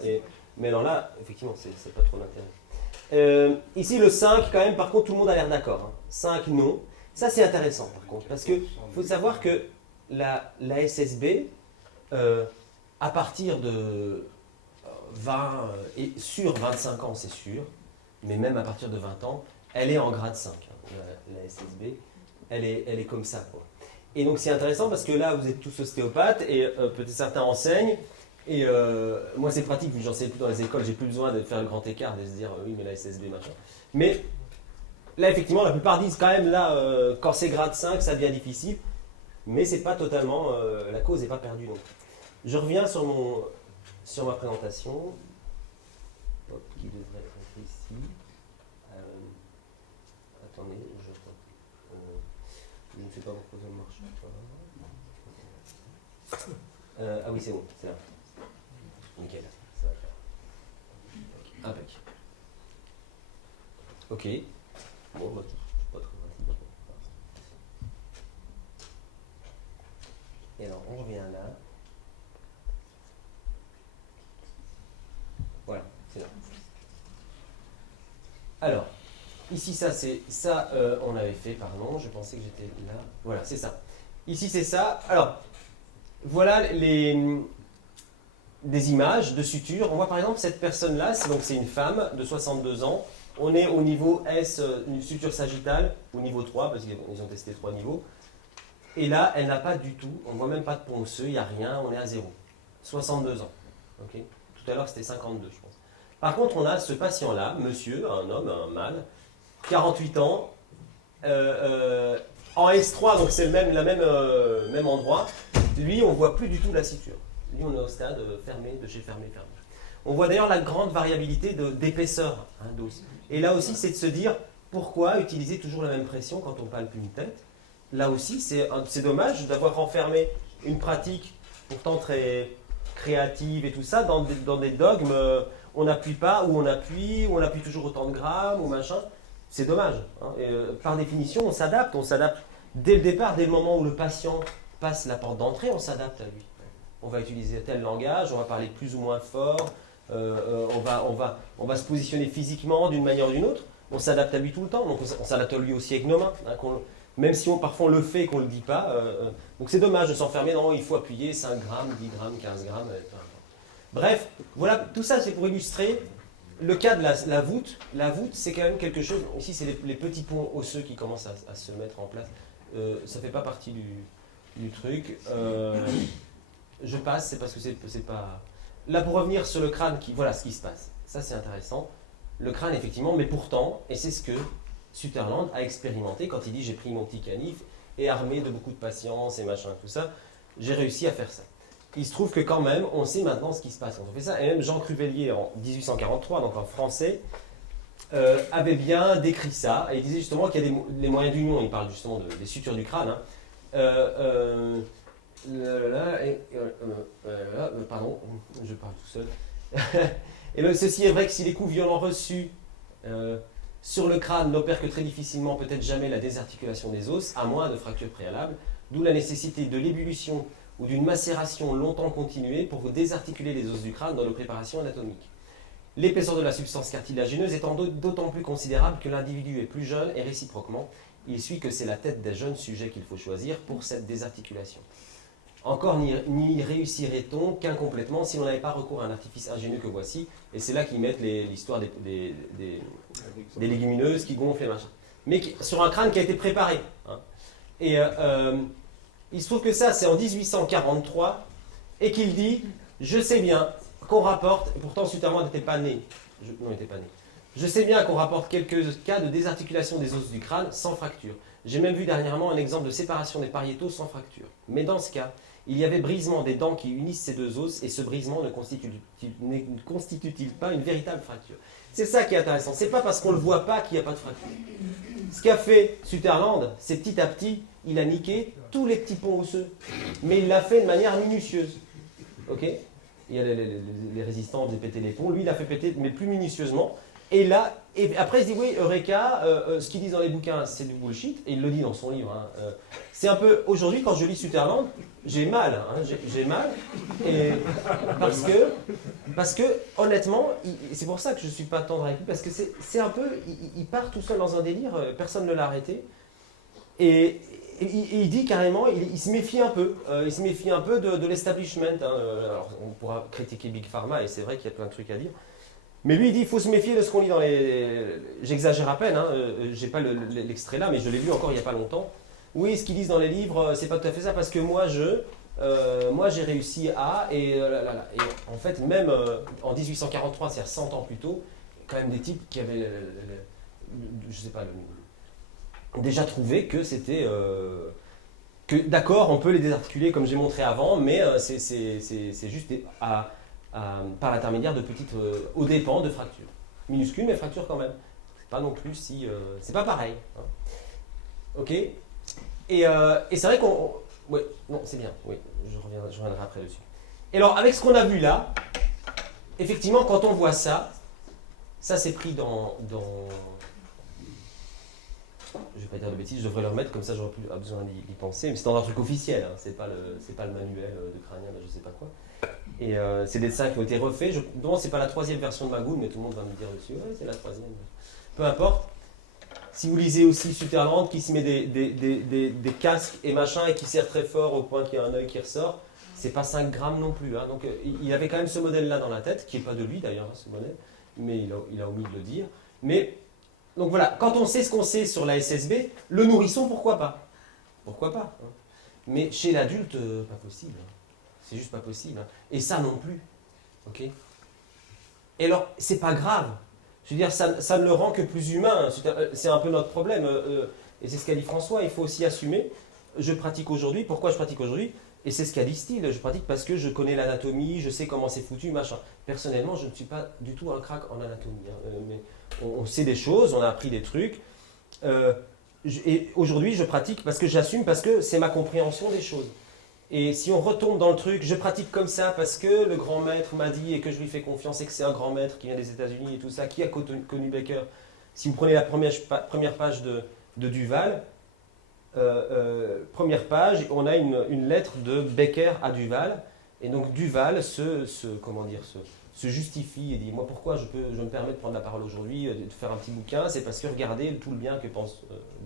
mais alors là, effectivement, c'est pas trop l'intérêt. Ici, le 5, quand même, par contre, tout le monde a l'air d'accord. Hein. 5, non. Ça, c'est intéressant, par contre, parce qu'il faut savoir que la SSB, à partir de 20 et sur 25 ans, c'est sûr, mais même à partir de 20 ans, elle est en grade 5. Hein, la SSB, elle est comme ça, quoi. Et donc, c'est intéressant parce que là, vous êtes tous ostéopathes et peut-être certains enseignent. Et moi, c'est pratique, vu que j'enseigne plus dans les écoles, j'ai plus besoin de faire le grand écart, de se dire oui, mais la SSB, machin. Mais là, effectivement, la plupart disent quand même, là, quand c'est grade 5, ça devient difficile. Mais c'est pas totalement, la cause n'est pas perdue. Donc. Je reviens sur ma présentation, hop, qui devrait être ici. Attendez, je ne sais pas pourquoi ça ne marche pas. Ah oui, c'est bon, c'est là. Nickel, ça va faire. Impec. Ok. Bon, bah, pas trop rapide. Et alors, on revient là. Voilà, c'est là. Alors, ici, ça, c'est ça, on avait fait, pardon, je pensais que j'étais là. Voilà, c'est ça. Ici, c'est ça. Alors, voilà des images de suture. On voit par exemple cette personne-là, c'est une femme de 62 ans. On est au niveau S, une suture sagittale, au niveau 3, parce qu'ils ont testé 3 niveaux. Et là, elle n'a pas du tout, on ne voit même pas de pont osseux, il n'y a rien, on est à 0. 62 ans. Okay. Tout à l'heure, c'était 52, je pense. Par contre, on a ce patient-là, monsieur, un homme, un mâle, 48 ans, en S3, donc c'est le même endroit. Lui, on ne voit plus du tout la suture. Lui, on est au stade fermé, de chez fermé, fermé. On voit d'ailleurs la grande variabilité d'épaisseur d'os. Et là aussi, c'est de se dire, pourquoi utiliser toujours la même pression quand on palpe une tête? Là aussi, c'est dommage d'avoir renfermé une pratique pourtant très créative et tout ça dans des dogmes, on n'appuie pas, ou on appuie toujours autant de grammes, ou machin. C'est dommage. Hein. Et, par définition, on s'adapte dès le départ, dès le moment où le patient passe la porte d'entrée, on s'adapte à lui. On va utiliser tel langage, on va parler plus ou moins fort, on va se positionner physiquement d'une manière ou d'une autre, on s'adapte à lui tout le temps, donc on s'adapte à lui aussi avec nos mains, hein, même si parfois on le fait et qu'on ne le dit pas. Donc c'est dommage de s'enfermer, non, il faut appuyer 5 grammes, 10 grammes, 15 grammes. Bref, voilà, tout ça c'est pour illustrer le cas de la voûte. La voûte, c'est quand même quelque chose, ici c'est les petits ponts osseux qui commencent à se mettre en place. Ça ne fait pas partie du truc. Je passe, c'est parce que c'est pas... Là, pour revenir sur le crâne, voilà ce qui se passe. Ça, c'est intéressant. Le crâne, effectivement, mais pourtant, et c'est ce que Sutherland a expérimenté quand il dit « j'ai pris mon petit canif et armé de beaucoup de patience et machin, tout ça, j'ai réussi à faire ça ». Il se trouve que quand même, on sait maintenant ce qui se passe quand on fait ça. Et même Jean Cruvellier, en 1843, donc en français, avait bien décrit ça, et il disait justement qu'il y a les moyens d'union, il parle justement des sutures du crâne, pardon, je parle tout seul. Et donc, ceci est vrai que si les coups violents reçus sur le crâne n'opèrent que très difficilement, peut-être jamais, la désarticulation des os, à moins de fractures préalables, d'où la nécessité de l'ébullition ou d'une macération longtemps continuée pour désarticuler les os du crâne dans nos préparations anatomiques. L'épaisseur de la substance cartilagineuse étant d'autant plus considérable que l'individu est plus jeune et réciproquement, il suit que c'est la tête des jeunes sujets qu'il faut choisir pour cette désarticulation. Encore n'y réussirait-on qu'incomplètement si l'on n'avait pas recours à un artifice ingénieux que voici, et c'est là qu'ils mettent l'histoire des légumineuses qui gonflent et machin. Mais sur un crâne qui a été préparé. Hein. Et il se trouve que ça, c'est en 1843, et qu'il dit, je sais bien qu'on rapporte, et pourtant Sutermans n'était pas né, non, il n'était pas né. Je sais bien qu'on rapporte quelques cas de désarticulation des os du crâne sans fracture. J'ai même vu dernièrement un exemple de séparation des pariétaux sans fracture. Mais dans ce cas, il y avait brisement des dents qui unissent ces deux os, et ce brisement ne constitue-t-il pas une véritable fracture? C'est ça qui est intéressant. C'est pas parce qu'on ne le voit pas qu'il n'y a pas de fracture. Ce qu'a fait Sutherland, c'est petit à petit, il a niqué tous les petits ponts osseux. Mais il l'a fait de manière minutieuse. Ok? Il y a les résistants faisaient péter les ponts. Lui, il a fait péter, mais plus minutieusement. Et là, et après, il se dit, oui, Eureka, ce qu'ils disent dans les bouquins, c'est du bullshit. Et il le dit dans son livre. Hein. C'est un peu, aujourd'hui, quand je lis Sutherland, j'ai mal. Hein, j'ai mal. Et parce que honnêtement, c'est pour ça que je ne suis pas tendre avec lui. Parce que c'est un peu, il part tout seul dans un délire, personne ne l'a arrêté. Et il dit carrément, il se méfie un peu. Il se méfie un peu de l'establishment. Hein. Alors, on pourra critiquer Big Pharma, et c'est vrai qu'il y a plein de trucs à dire. Mais lui, il dit qu'il faut se méfier de ce qu'on lit dans les... J'exagère à peine, hein, j'ai pas l'extrait là, mais je l'ai lu encore il n'y a pas longtemps. Oui, ce qu'ils disent dans les livres, c'est pas tout à fait ça, parce que moi, j'ai réussi à... Et en fait, même en 1843, c'est-à-dire 100 ans plus tôt, quand même des types qui avaient, je sais pas, déjà trouvé que c'était... que d'accord, on peut les désarticuler comme j'ai montré avant, mais c'est juste par l'intermédiaire de petites, aux dépens de fractures. Minuscules, mais fractures quand même. C'est pas non plus si... c'est pas pareil. Hein. Ok. Et c'est vrai qu'on... Oui, non, c'est bien. Oui, je reviendrai après dessus. Et alors, avec ce qu'on a vu là, effectivement, quand on voit ça, ça c'est pris dans... Je vais pas dire de bêtises, je devrais le remettre, comme ça j'aurais plus besoin d'y penser. Mais c'est dans un truc officiel, hein. C'est pas le manuel de crânien, je sais pas quoi. Et ces dessins qui ont été refaits, je me demande, c'est pas la 3e version de Magoun, mais tout le monde va me dire dessus, ouais, c'est la 3e. Peu importe. Si vous lisez aussi Sutherland qui se met des casques et machin et qui serre très fort au point qu'il y a un œil qui ressort, c'est pas 5 grammes non plus. Hein. Donc il avait quand même ce modèle-là dans la tête, qui n'est pas de lui d'ailleurs, hein, ce modèle, mais il a omis de le dire. Mais, donc voilà, quand on sait ce qu'on sait sur la SSB, le nourrisson, pourquoi pas? Pourquoi pas hein. Mais chez l'adulte, pas possible. Hein. C'est juste pas possible. Hein. Et ça non plus. Ok. Et alors, c'est pas grave. Je veux dire, ça ne le rend que plus humain. C'est un peu notre problème. Et c'est ce qu'a dit François, il faut aussi assumer. Je pratique aujourd'hui. Pourquoi je pratique aujourd'hui? Et c'est ce qu'a dit Steele. Je pratique parce que je connais l'anatomie, je sais comment c'est foutu, machin. Personnellement, je ne suis pas du tout un crack en anatomie. Hein. Mais on sait des choses, on a appris des trucs. Et aujourd'hui, je pratique parce que j'assume, parce que c'est ma compréhension des choses. Et si on retombe dans le truc, je pratique comme ça parce que le grand maître m'a dit et que je lui fais confiance et que c'est un grand maître qui vient des États-Unis et tout ça, qui a connu Becker. Si vous prenez la première page de Duval, première page, on a une lettre de Becker à Duval. Et donc Duval se justifie et dit, moi pourquoi je me permets de prendre la parole aujourd'hui, de faire un petit bouquin, c'est parce que regardez tout le bien que pense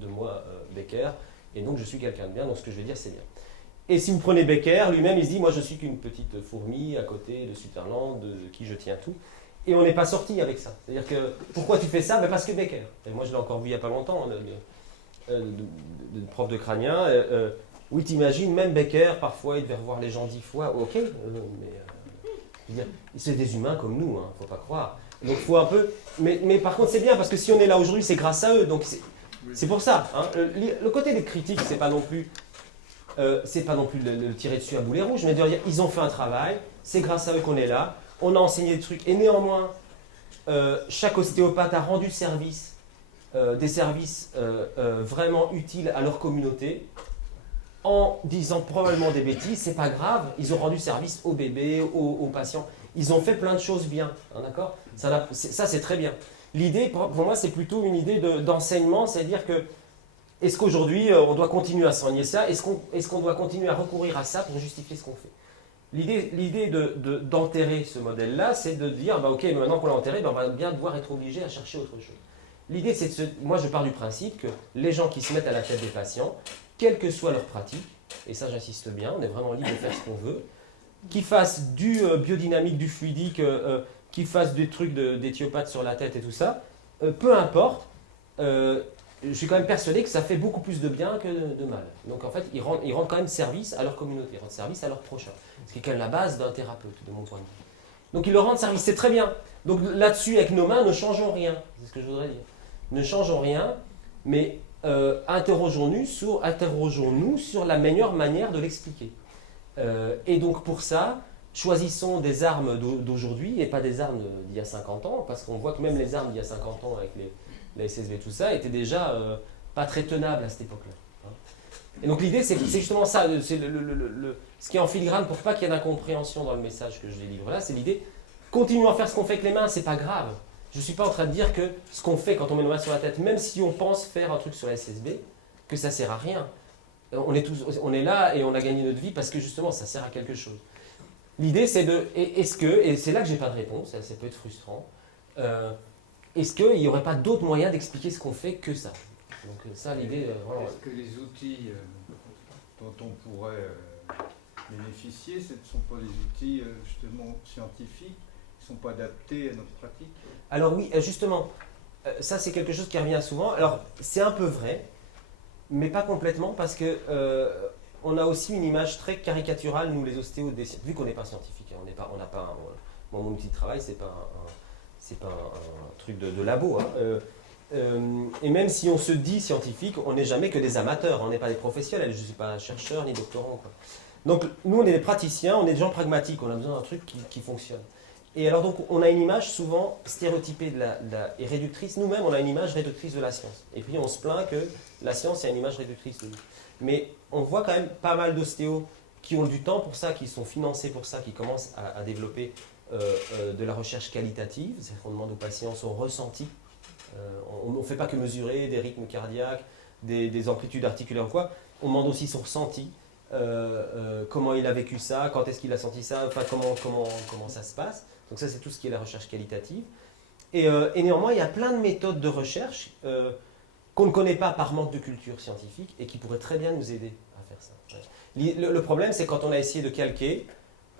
de moi Becker, et donc je suis quelqu'un de bien, donc ce que je vais dire c'est bien. Et si vous prenez Becker, lui-même, il se dit, moi je suis qu'une petite fourmi à côté de Sutherland, de qui je tiens tout. Et on n'est pas sorti avec ça. C'est-à-dire que, pourquoi tu fais ça? Ben parce que Becker. Et moi je l'ai encore vu il n'y a pas longtemps, de prof de crânien. Oui, t'imagines, même Becker, parfois, il devait revoir les gens 10 fois. Ok, mais je veux dire, c'est des humains comme nous, hein, faut pas croire. Donc il faut un peu... Mais par contre, c'est bien, parce que si on est là aujourd'hui, c'est grâce à eux. Donc c'est pour ça. Hein. Le côté des critiques, c'est pas non plus... le tirer dessus à boulet rouge, mais de dire ils ont fait un travail, c'est grâce à eux qu'on est là, on a enseigné des trucs, et néanmoins, chaque ostéopathe a rendu service, des services vraiment utiles à leur communauté, en disant probablement des bêtises, c'est pas grave, ils ont rendu service aux bébés, aux patients, ils ont fait plein de choses bien, hein, d'accord ? Ça c'est très bien. L'idée, pour moi, c'est plutôt une idée d'enseignement, c'est-à-dire que, est-ce qu'aujourd'hui, on doit continuer à s'enseigner ça ? Est-ce qu'on doit continuer à recourir à ça pour justifier ce qu'on fait ? L'idée d'enterrer ce modèle-là, c'est de dire, bah, ok, mais maintenant qu'on l'a enterré, bah, on va bien devoir être obligé à chercher autre chose. L'idée, c'est moi je pars du principe que les gens qui se mettent à la tête des patients, quelle que soit leur pratique, et ça j'insiste bien, on est vraiment libre de faire ce qu'on veut, qu'ils fassent du biodynamique, du fluidique, qu'ils fassent des trucs d'éthiopathe sur la tête et tout ça, peu importe, je suis quand même persuadé que ça fait beaucoup plus de bien que de mal. Donc en fait, ils rendent quand même service à leur communauté, ils rendent service à leur prochain. Ce qui est quand même la base d'un thérapeute, de mon point de vue. Donc ils leur rendent service, c'est très bien. Donc là-dessus, avec nos mains, ne changeons rien. C'est ce que je voudrais dire. Ne changeons rien, mais interrogeons-nous sur la meilleure manière de l'expliquer. Et donc pour ça, choisissons des armes d'aujourd'hui et pas des armes d'il y a 50 ans, parce qu'on voit que même les armes d'il y a 50 ans avec la SSV, tout ça, étaient déjà pas très tenables à cette époque-là. Et donc l'idée, c'est justement ça, c'est ce qui est en filigrane pour pas qu'il y ait d'incompréhension dans le message que je délivre là, c'est l'idée, continuons à faire ce qu'on fait avec les mains, c'est pas grave. Je ne suis pas en train de dire que ce qu'on fait quand on met nos mains sur la tête, même si on pense faire un truc sur la SSB, que ça sert à rien. On est là et on a gagné notre vie parce que justement ça sert à quelque chose. L'idée c'est et c'est là que j'ai pas de réponse, ça peut être frustrant, est-ce qu'il n'y aurait pas d'autres moyens d'expliquer ce qu'on fait que ça? Donc ça l'idée... Est-ce que les outils dont on pourrait bénéficier, ce ne sont pas des outils justement scientifiques, qui ne sont pas adaptés à notre pratique? Alors oui, justement, ça c'est quelque chose qui revient souvent. Alors c'est un peu vrai, mais pas complètement, parce que on a aussi une image très caricaturale, nous les ostéos, vu qu'on n'est pas scientifique, hein, on n'a pas mon outil de travail, c'est pas un truc de labo. Hein, et même si on se dit scientifique, on n'est jamais que des amateurs, on n'est pas des professionnels, je ne suis pas chercheur ni doctorant, quoi. Donc nous on est des praticiens, on est des gens pragmatiques, on a besoin d'un truc qui fonctionne. Et alors donc on a une image souvent stéréotypée et réductrice, nous-mêmes on a une image réductrice de la science. Et puis on se plaint que la science a une image réductrice de nous. Mais on voit quand même pas mal d'ostéos qui ont du temps pour ça, qui sont financés pour ça, qui commencent à développer de la recherche qualitative, c'est-à-dire qu'on demande aux patients son ressenti. On ne fait pas que mesurer des rythmes cardiaques, des amplitudes articulaires ou quoi, on demande aussi son ressenti. Comment il a vécu ça, quand est-ce qu'il a senti ça, enfin comment ça se passe. Donc ça c'est tout ce qui est la recherche qualitative. Et néanmoins il y a plein de méthodes de recherche qu'on ne connaît pas par manque de culture scientifique et qui pourraient très bien nous aider à faire ça. Ouais. Le problème c'est quand on a essayé de calquer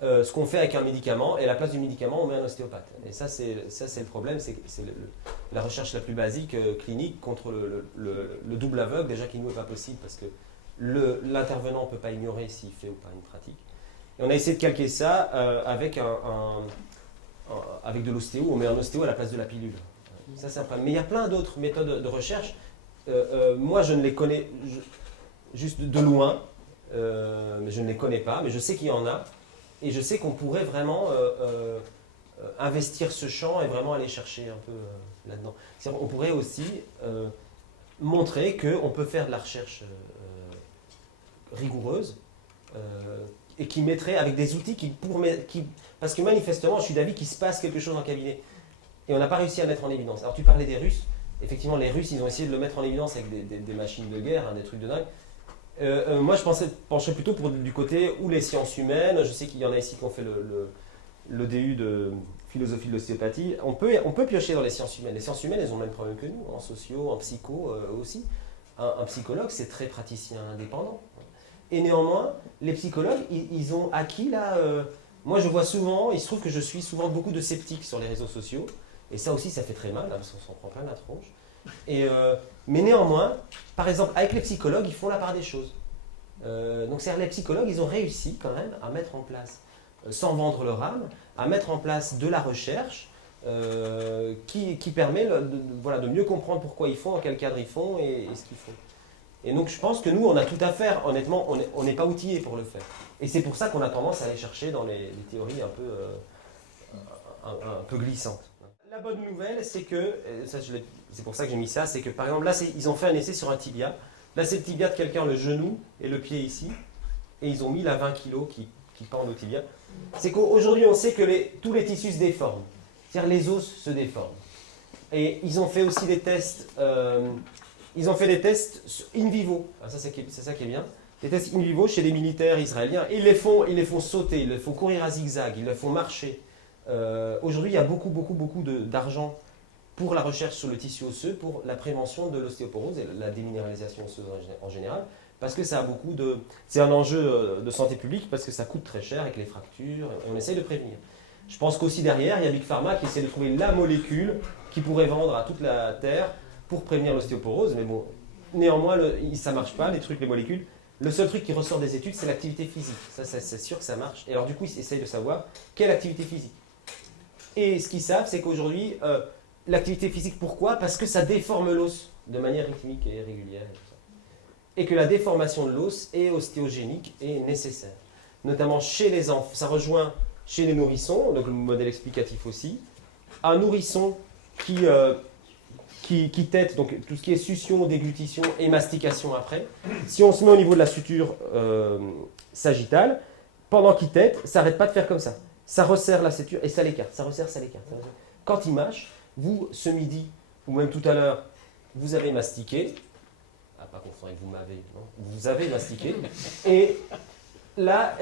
ce qu'on fait avec un médicament et à la place du médicament on met un ostéopathe. Et ça c'est le problème, c'est la recherche la plus basique clinique contre le double aveugle, déjà qui nous est pas possible parce que l'intervenant ne peut pas ignorer s'il fait ou pas une pratique. Et on a essayé de calquer ça avec de l'ostéo, on met un ostéo à la place de la pilule. Ça, c'est un problème. Mais il y a plein d'autres méthodes de recherche. Moi, je ne les connais juste de loin, mais je ne les connais pas, mais je sais qu'il y en a. Et je sais qu'on pourrait vraiment investir ce champ et vraiment aller chercher un peu là-dedans. On pourrait aussi montrer qu'on peut faire de la recherche rigoureuse et qui mettrait avec des outils parce que manifestement je suis d'avis qu'il se passe quelque chose en cabinet et on n'a pas réussi à le mettre en évidence. Alors tu parlais des Russes, effectivement les Russes ils ont essayé de le mettre en évidence avec des machines de guerre, hein, des trucs de dingue. Moi je pencherais plutôt du côté où les sciences humaines, je sais qu'il y en a ici qui ont fait le DU de philosophie de l'ostéopathie, on peut piocher dans les sciences humaines. Les sciences humaines elles ont le même problème que nous, en socio, en psycho aussi. Un psychologue c'est très praticien indépendant. Et néanmoins, les psychologues, ils ont acquis là... moi, je vois souvent, il se trouve que je suis souvent beaucoup de sceptiques sur les réseaux sociaux. Et ça aussi, ça fait très mal, hein, parce qu'on s'en prend plein la tronche. Mais néanmoins, par exemple, avec les psychologues, ils font la part des choses. Donc, c'est-à-dire les psychologues, ils ont réussi quand même à mettre en place, sans vendre leur âme, à mettre en place de la recherche qui permet de mieux comprendre pourquoi ils font, dans quel cadre ils font et ce qu'ils font. Et donc je pense que nous, on a tout à faire. Honnêtement, on n'est pas outillés pour le faire. Et c'est pour ça qu'on a tendance à aller chercher dans les théories un peu glissantes. La bonne nouvelle, c'est que, c'est pour ça que j'ai mis ça, c'est que par exemple là, ils ont fait un essai sur un tibia. Là, c'est le tibia de quelqu'un, le genou et le pied ici. Et ils ont mis là 20 kilos qui pendent au tibia. C'est qu'aujourd'hui, on sait que tous les tissus se déforment. C'est-à-dire les os se déforment. Et ils ont fait aussi des tests, in vivo. Alors ça, c'est ça qui est bien. Des tests in vivo chez des militaires israéliens. Et ils les font sauter, ils les font courir à zigzag, ils les font marcher. Aujourd'hui, il y a beaucoup d'argent pour la recherche sur le tissu osseux, pour la prévention de l'ostéoporose et la déminéralisation osseuse en général, parce que c'est un enjeu de santé publique, parce que ça coûte très cher avec les fractures, et on essaye de prévenir. Je pense qu'aussi derrière, il y a Big Pharma qui essaie de trouver la molécule qui pourrait vendre à toute la Terre pour prévenir l'ostéoporose, mais bon, néanmoins, ça ne marche pas, les molécules. Le seul truc qui ressort des études, c'est l'activité physique. Ça, c'est sûr que ça marche. Et alors du coup, ils essayent de savoir quelle activité physique. Et ce qu'ils savent, c'est qu'aujourd'hui, l'activité physique, pourquoi? Parce que ça déforme l'os de manière rythmique et régulière. Et tout ça. Et que la déformation de l'os est ostéogénique et nécessaire. Notamment chez les enfants, ça rejoint chez les nourrissons, donc le modèle explicatif aussi. Un nourrisson qui tète, donc tout ce qui est succion, déglutition et mastication après. Si on se met au niveau de la suture sagittale, pendant qu'il tète, ça n'arrête pas de faire comme ça. Ça resserre la suture et ça l'écarte, ça resserre, ça l'écarte. Quand il mâche, vous, ce midi, ou même tout à l'heure, vous avez mastiqué. Ah, pas confondre avec vous m'avez, non. Vous avez mastiqué. Et là,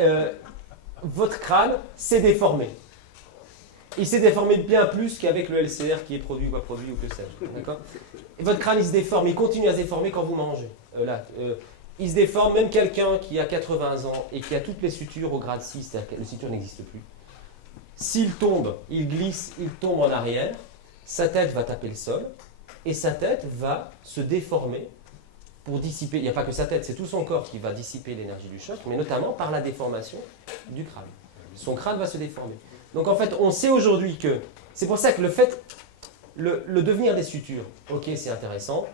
votre crâne s'est déformé. Il s'est déformé bien plus qu'avec le LCR qui est produit ou pas produit ou que sais-je. D'accord ? Et votre crâne, il se déforme, il continue à se déformer quand vous mangez. Il se déforme, même quelqu'un qui a 80 ans et qui a toutes les sutures au grade 6, c'est-à-dire que les sutures n'existent plus. S'il tombe, il glisse, il tombe en arrière, sa tête va taper le sol et sa tête va se déformer pour dissiper. Il n'y a pas que sa tête, c'est tout son corps qui va dissiper l'énergie du choc, mais notamment par la déformation du crâne. Son crâne va se déformer. Donc en fait, on sait aujourd'hui que, c'est pour ça que le devenir des sutures, ok, c'est intéressant,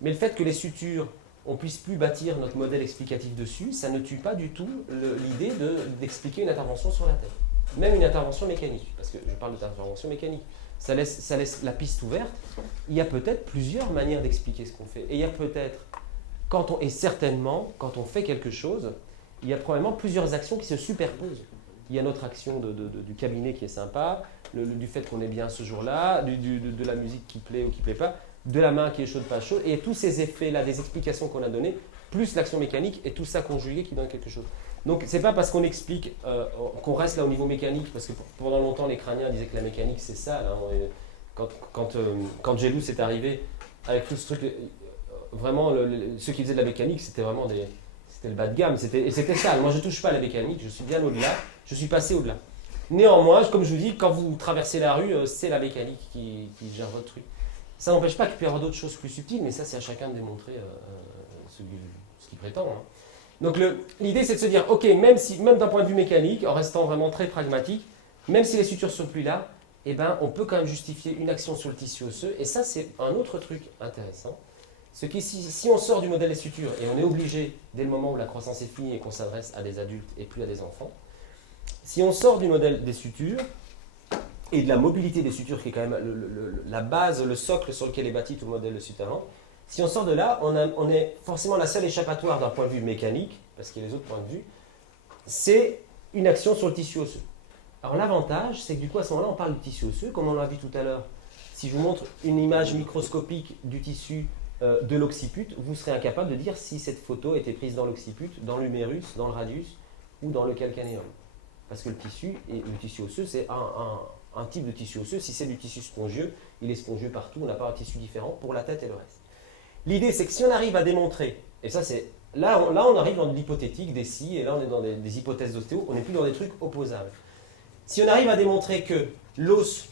mais le fait que les sutures, on ne puisse plus bâtir notre modèle explicatif dessus, ça ne tue pas du tout l'idée d'expliquer une intervention sur la tête. Même une intervention mécanique, parce que je parle d'intervention mécanique. Ça laisse la piste ouverte. Il y a peut-être plusieurs manières d'expliquer ce qu'on fait. Et il y a peut-être, certainement, quand on fait quelque chose, il y a probablement plusieurs actions qui se superposent. Il y a notre action du cabinet qui est sympa, du fait qu'on est bien ce jour-là, de la musique qui plaît ou qui ne plaît pas, de la main qui est chaude, pas chaude, et tous ces effets-là, des explications qu'on a données, plus l'action mécanique, et tout ça conjugué qui donne quelque chose. Donc, ce n'est pas parce qu'on explique qu'on reste là au niveau mécanique, parce que pendant longtemps, les crâniens disaient que la mécanique, c'est ça. Là, quand Gelous est arrivé, avec tout ce truc, vraiment, ceux qui faisaient de la mécanique, c'était vraiment c'était le bas de gamme, et c'était ça. Moi, je ne touche pas à la mécanique, je suis bien au-delà, je suis passé au-delà. Néanmoins, comme je vous dis, quand vous traversez la rue, c'est la mécanique qui gère votre truc. Ça n'empêche pas qu'il peut y avoir d'autres choses plus subtiles, mais ça, c'est à chacun de démontrer ce qu'il prétend. Hein. Donc l'idée, c'est de se dire, ok, même d'un point de vue mécanique, en restant vraiment très pragmatique, même si les sutures ne sont plus là, eh ben, on peut quand même justifier une action sur le tissu osseux. Et ça, c'est un autre truc intéressant. Si on sort du modèle des sutures, et on est obligé, dès le moment où la croissance est finie et qu'on s'adresse à des adultes et plus à des enfants, si on sort du modèle des sutures, et de la mobilité des sutures, qui est quand même la base, le socle sur lequel est bâti tout le modèle de Sutherland, si on sort de là, on est forcément la seule échappatoire d'un point de vue mécanique, parce qu'il y a les autres points de vue, c'est une action sur le tissu osseux. Alors l'avantage, c'est que du coup à ce moment-là, on parle du tissu osseux, comme on l'a vu tout à l'heure. Si je vous montre une image microscopique du tissu de l'occiput, vous serez incapable de dire si cette photo était prise dans l'occiput, dans l'humérus, dans le radius ou dans le calcanéum. Parce que le tissu osseux, c'est un type de tissu osseux. Si c'est du tissu spongieux, il est spongieux partout, on n'a pas un tissu différent pour la tête et le reste. L'idée, c'est que si on arrive à démontrer, et ça c'est, là on arrive dans de l'hypothétique, des si, et là on est dans des hypothèses d'ostéo, on n'est plus dans des trucs opposables. Si on arrive à démontrer que l'os,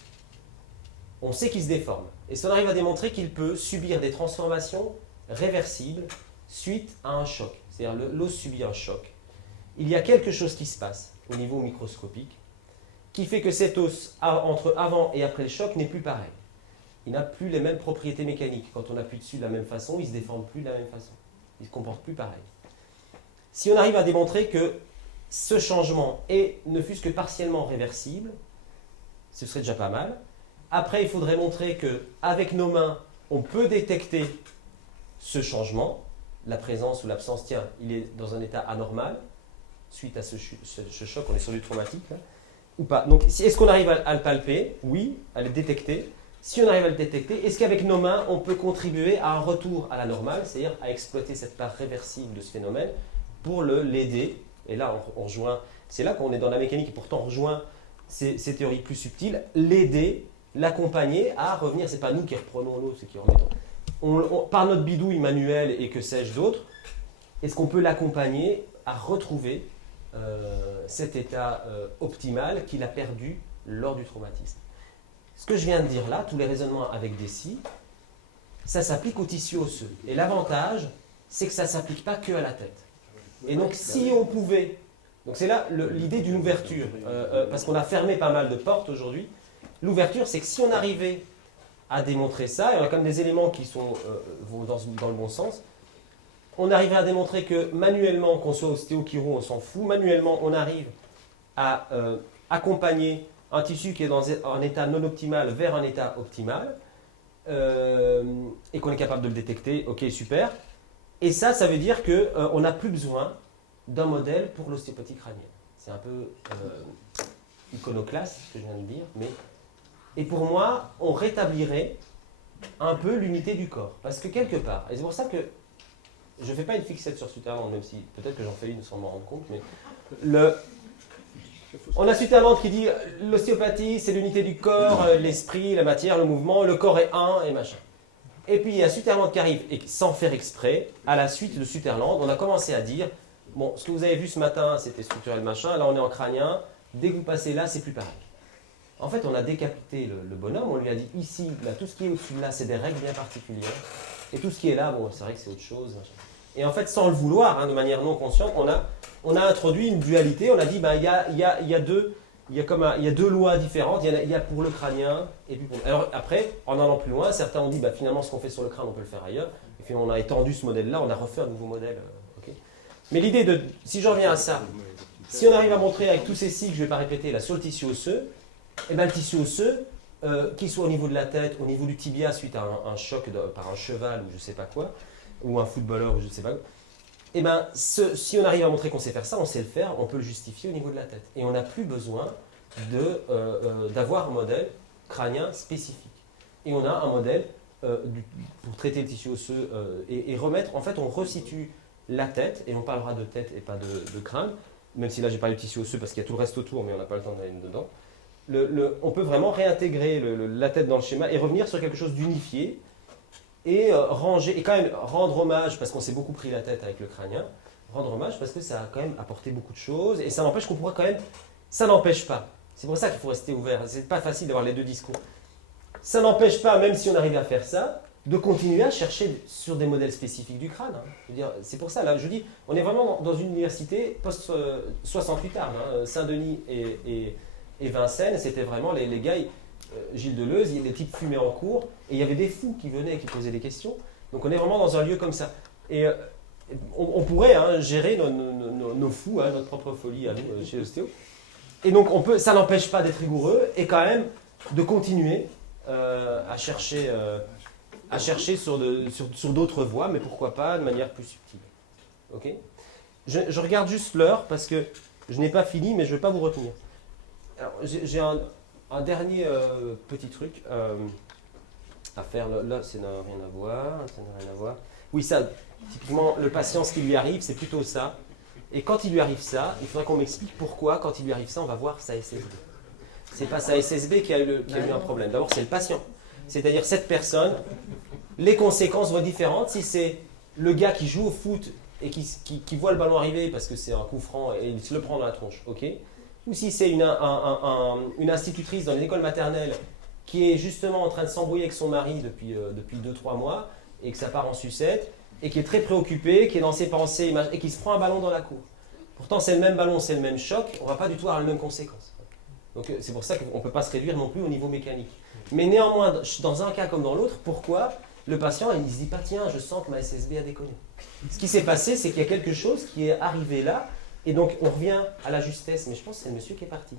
on sait qu'il se déforme, et si on arrive à démontrer qu'il peut subir des transformations réversibles suite à un choc, c'est-à-dire l'os subit un choc, il y a quelque chose qui se passe au niveau microscopique qui fait que cet os, entre avant et après le choc, n'est plus pareil. Il n'a plus les mêmes propriétés mécaniques. Quand on appuie dessus de la même façon, il ne se déforme plus de la même façon. Il ne se comporte plus pareil. Si on arrive à démontrer que ce changement est, ne fût-ce que partiellement réversible, ce serait déjà pas mal. Après, il faudrait montrer qu'avec nos mains, on peut détecter ce changement, la présence ou l'absence, tiens, il est dans un état anormal, suite à ce choc, on est sur du traumatique, là, ou pas. Donc, est-ce qu'on arrive à le palper? Oui, à le détecter. Si on arrive à le détecter, est-ce qu'avec nos mains, on peut contribuer à un retour à la normale, c'est-à-dire à exploiter cette part réversible de ce phénomène pour l'aider? Et là, on rejoint, c'est là qu'on est dans la mécanique, et pourtant on rejoint ces théories plus subtiles, l'aider, l'accompagner à revenir. C'est pas nous qui reprenons l'eau, c'est qui remettons. Par notre bidouille manuelle et que sais-je d'autre, est-ce qu'on peut l'accompagner à retrouver cet état optimal qu'il a perdu lors du traumatisme? Ce que je viens de dire là, tous les raisonnements avec des si, ça s'applique au tissu osseux. Et l'avantage, c'est que ça ne s'applique pas que à la tête. Et donc, si on pouvait... Donc, c'est là l'idée d'une ouverture. Parce qu'on a fermé pas mal de portes aujourd'hui. L'ouverture, c'est que si on arrivait à démontrer ça, et on a quand même des éléments qui vont dans le bon sens, on arrivait à démontrer que manuellement, qu'on soit ostéo-chiro, on s'en fout, manuellement, on arrive à accompagner un tissu qui est dans un état non optimal vers un état optimal, et qu'on est capable de le détecter, ok, super. Et ça veut dire qu'on n'a plus besoin d'un modèle pour l'ostéopathie crânienne. C'est un peu iconoclaste, ce que je viens de dire, mais... Et pour moi, on rétablirait un peu l'unité du corps. Parce que quelque part, et c'est pour ça que je ne fais pas une fixette sur Sutherland, même si peut-être que j'en fais une sans m'en rendre compte, mais on a Sutherland qui dit l'ostéopathie, c'est l'unité du corps, l'esprit, la matière, le mouvement, le corps est un et machin. Et puis il y a Sutherland qui arrive, et sans faire exprès, à la suite de Sutherland, on a commencé à dire, bon, ce que vous avez vu ce matin, c'était structurel machin, là on est en crânien, dès que vous passez là, c'est plus pareil. En fait, on a décapité le bonhomme, on lui a dit ici, là, tout ce qui est au-dessus de là, c'est des règles bien particulières, et tout ce qui est là, bon, c'est vrai que c'est autre chose. Machin. Et en fait, sans le vouloir, hein, de manière non consciente, on a introduit une dualité, on a dit, il y a deux lois différentes, il y a pour le crânien, et puis pour... Alors après, en allant plus loin, certains ont dit, finalement, ce qu'on fait sur le crâne, on peut le faire ailleurs, et puis on a étendu ce modèle-là, on a refait un nouveau modèle. Okay. Mais l'idée de, si je reviens à ça, si on arrive à montrer avec tous ces cycles, je ne vais pas répéter, là, sur le tissu osseux, et le tissu osseux, qu'il soit au niveau de la tête, au niveau du tibia suite à un choc par un cheval ou je ne sais pas quoi, ou un footballeur ou je ne sais pas quoi, et si on arrive à montrer qu'on sait faire ça, on sait le faire, on peut le justifier au niveau de la tête. Et on n'a plus besoin d'avoir un modèle crânien spécifique. Et on a un modèle pour traiter le tissu osseux et remettre, en fait, on resitue la tête, et on parlera de tête et pas de crâne, même si là j'ai parlé du tissu osseux parce qu'il y a tout le reste autour, mais on n'a pas le temps d'aller dedans. On peut vraiment réintégrer la tête dans le schéma et revenir sur quelque chose d'unifié et ranger, et quand même rendre hommage, parce qu'on s'est beaucoup pris la tête avec le crânien, rendre hommage parce que ça a quand même apporté beaucoup de choses, et ça n'empêche qu'on pourra quand même, ça n'empêche pas, c'est pour ça qu'il faut rester ouvert, c'est pas facile d'avoir les deux discours, ça n'empêche pas, même si on arrive à faire ça, de continuer à chercher sur des modèles spécifiques du crâne. Hein. Je veux dire, c'est pour ça, là, je dis, on est vraiment dans une université post-68 Armes, hein, Saint-Denis et Vincennes, c'était vraiment les gars, Gilles Deleuze, les types fumaient en cours, et il y avait des fous qui venaient et qui posaient des questions. Donc on est vraiment dans un lieu comme ça. Et on pourrait gérer nos fous, notre propre folie à nous, chez Ostéo. Et donc ça n'empêche pas d'être rigoureux, et quand même de continuer à chercher sur d'autres voies, mais pourquoi pas de manière plus subtile. Ok ? Je regarde juste l'heure, parce que je n'ai pas fini, mais je ne veux pas vous retenir. Alors, j'ai un dernier petit truc à faire. Là, ça n'a rien à voir. Oui, ça, typiquement, le patient, ce qui lui arrive, c'est plutôt ça. Et quand il lui arrive ça, il faudrait qu'on m'explique pourquoi, quand il lui arrive ça, on va voir sa SSB. C'est pas sa SSB qui a eu un problème. D'abord, c'est le patient. C'est-à-dire, cette personne, les conséquences vont être différentes. Si c'est le gars qui joue au foot et qui voit le ballon arriver parce que c'est un coup franc et il se le prend dans la tronche, ok ? Ou si c'est une institutrice dans une école maternelle qui est justement en train de s'embrouiller avec son mari depuis 2-3 mois et que ça part en sucette et qui est très préoccupée, qui est dans ses pensées et qui se prend un ballon dans la cour. Pourtant, c'est le même ballon, c'est le même choc, on ne va pas du tout avoir les mêmes conséquences. Donc c'est pour ça qu'on ne peut pas se réduire non plus au niveau mécanique. Mais néanmoins, dans un cas comme dans l'autre, pourquoi le patient il ne se dit pas « tiens, je sens que ma SSB a déconné ». Ce qui s'est passé, c'est qu'il y a quelque chose qui est arrivé là. Et donc, on revient à la justesse, mais je pense que c'est le monsieur qui est parti,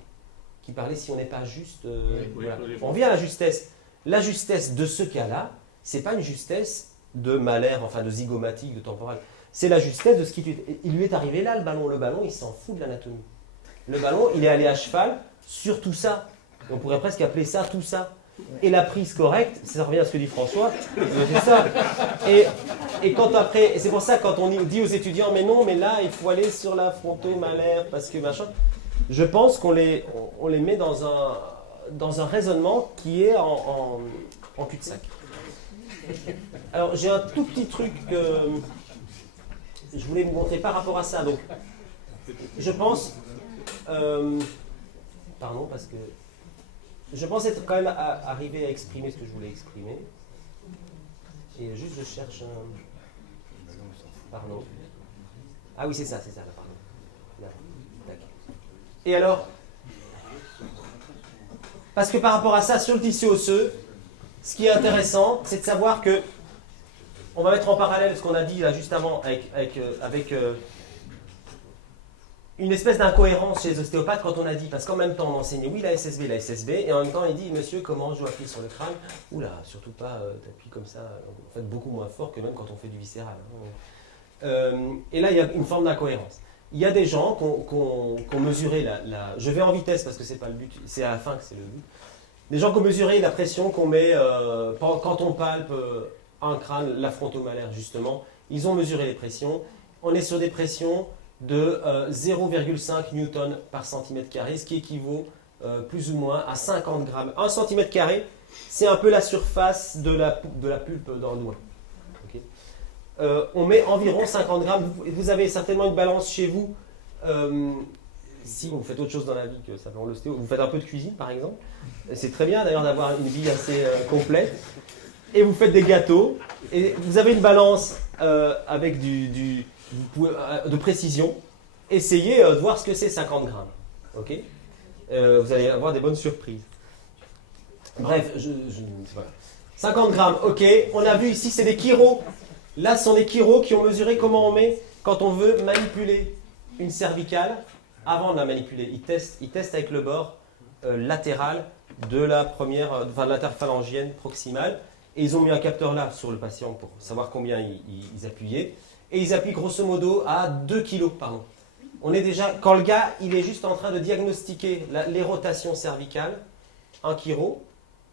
qui parlait si on n'est pas juste. Oui, On vient à la justesse. La justesse de ce cas-là, c'est pas une justesse de malaire, enfin de zygomatique, de temporal. C'est la justesse de ce qui lui est arrivé là, le ballon. Le ballon, il s'en fout de l'anatomie. Le ballon, il est allé à cheval sur tout ça. On pourrait presque appeler ça tout ça. Et la prise correcte, ça revient à ce que dit François, c'est ça. Et quand après, et c'est pour ça quand on dit aux étudiants, mais non, mais là, il faut aller sur la fronto-malaire, parce que machin, je pense qu'on les met dans un raisonnement qui est en cul-de-sac. Alors, j'ai un tout petit truc que je voulais vous montrer par rapport à ça. Donc, je pense... pardon, parce que... Je pense être quand même arrivé à exprimer ce que je voulais exprimer. Et juste, je cherche un... Pardon. Ah oui, c'est ça, là, pardon. Là, tac. Et alors... Parce que par rapport à ça, sur le tissu osseux, ce qui est intéressant, c'est de savoir que... On va mettre en parallèle ce qu'on a dit là juste avant avec une espèce d'incohérence chez les ostéopathes quand on a dit, parce qu'en même temps on enseignait oui la SSB, et en même temps il dit monsieur comment je dois appuyer sur le crâne, oula surtout pas t'appuies comme ça, en fait beaucoup moins fort que même quand on fait du viscéral. Et là il y a une forme d'incohérence. Il y a des gens qui ont mesuré je vais en vitesse parce que c'est pas le but, c'est à la fin que c'est le but. Des gens qui ont mesuré la pression qu'on met quand on palpe un crâne, la frontomalaire justement, ils ont mesuré les pressions. On est sur des pressions de 0,5 newton par centimètre carré, ce qui équivaut plus ou moins à 50 grammes. 1 centimètre carré, c'est un peu la surface de la pulpe dans le doigt. Okay. On met environ 50 grammes. Vous avez certainement une balance chez vous. Si vous faites autre chose dans la vie que simplement l'ostéo, vous faites un peu de cuisine par exemple. C'est très bien d'ailleurs d'avoir une vie assez complète. Et vous faites des gâteaux. Et vous avez une balance avec de précision, essayez de voir ce que c'est 50 grammes. Okay, vous allez avoir des bonnes surprises. Bref, voilà. 50 grammes, ok. On a vu ici, c'est des chiros. Là, ce sont des chiros qui ont mesuré comment on met quand on veut manipuler une cervicale. Avant de la manipuler, ils testent avec le bord latéral de la l'interphalangienne proximale. Et ils ont mis un capteur là sur le patient pour savoir combien ils appuyaient. Et ils appuient grosso modo à 2 kg, pardon. On est déjà, quand le gars, il est juste en train de diagnostiquer les rotations cervicales, 1 kg,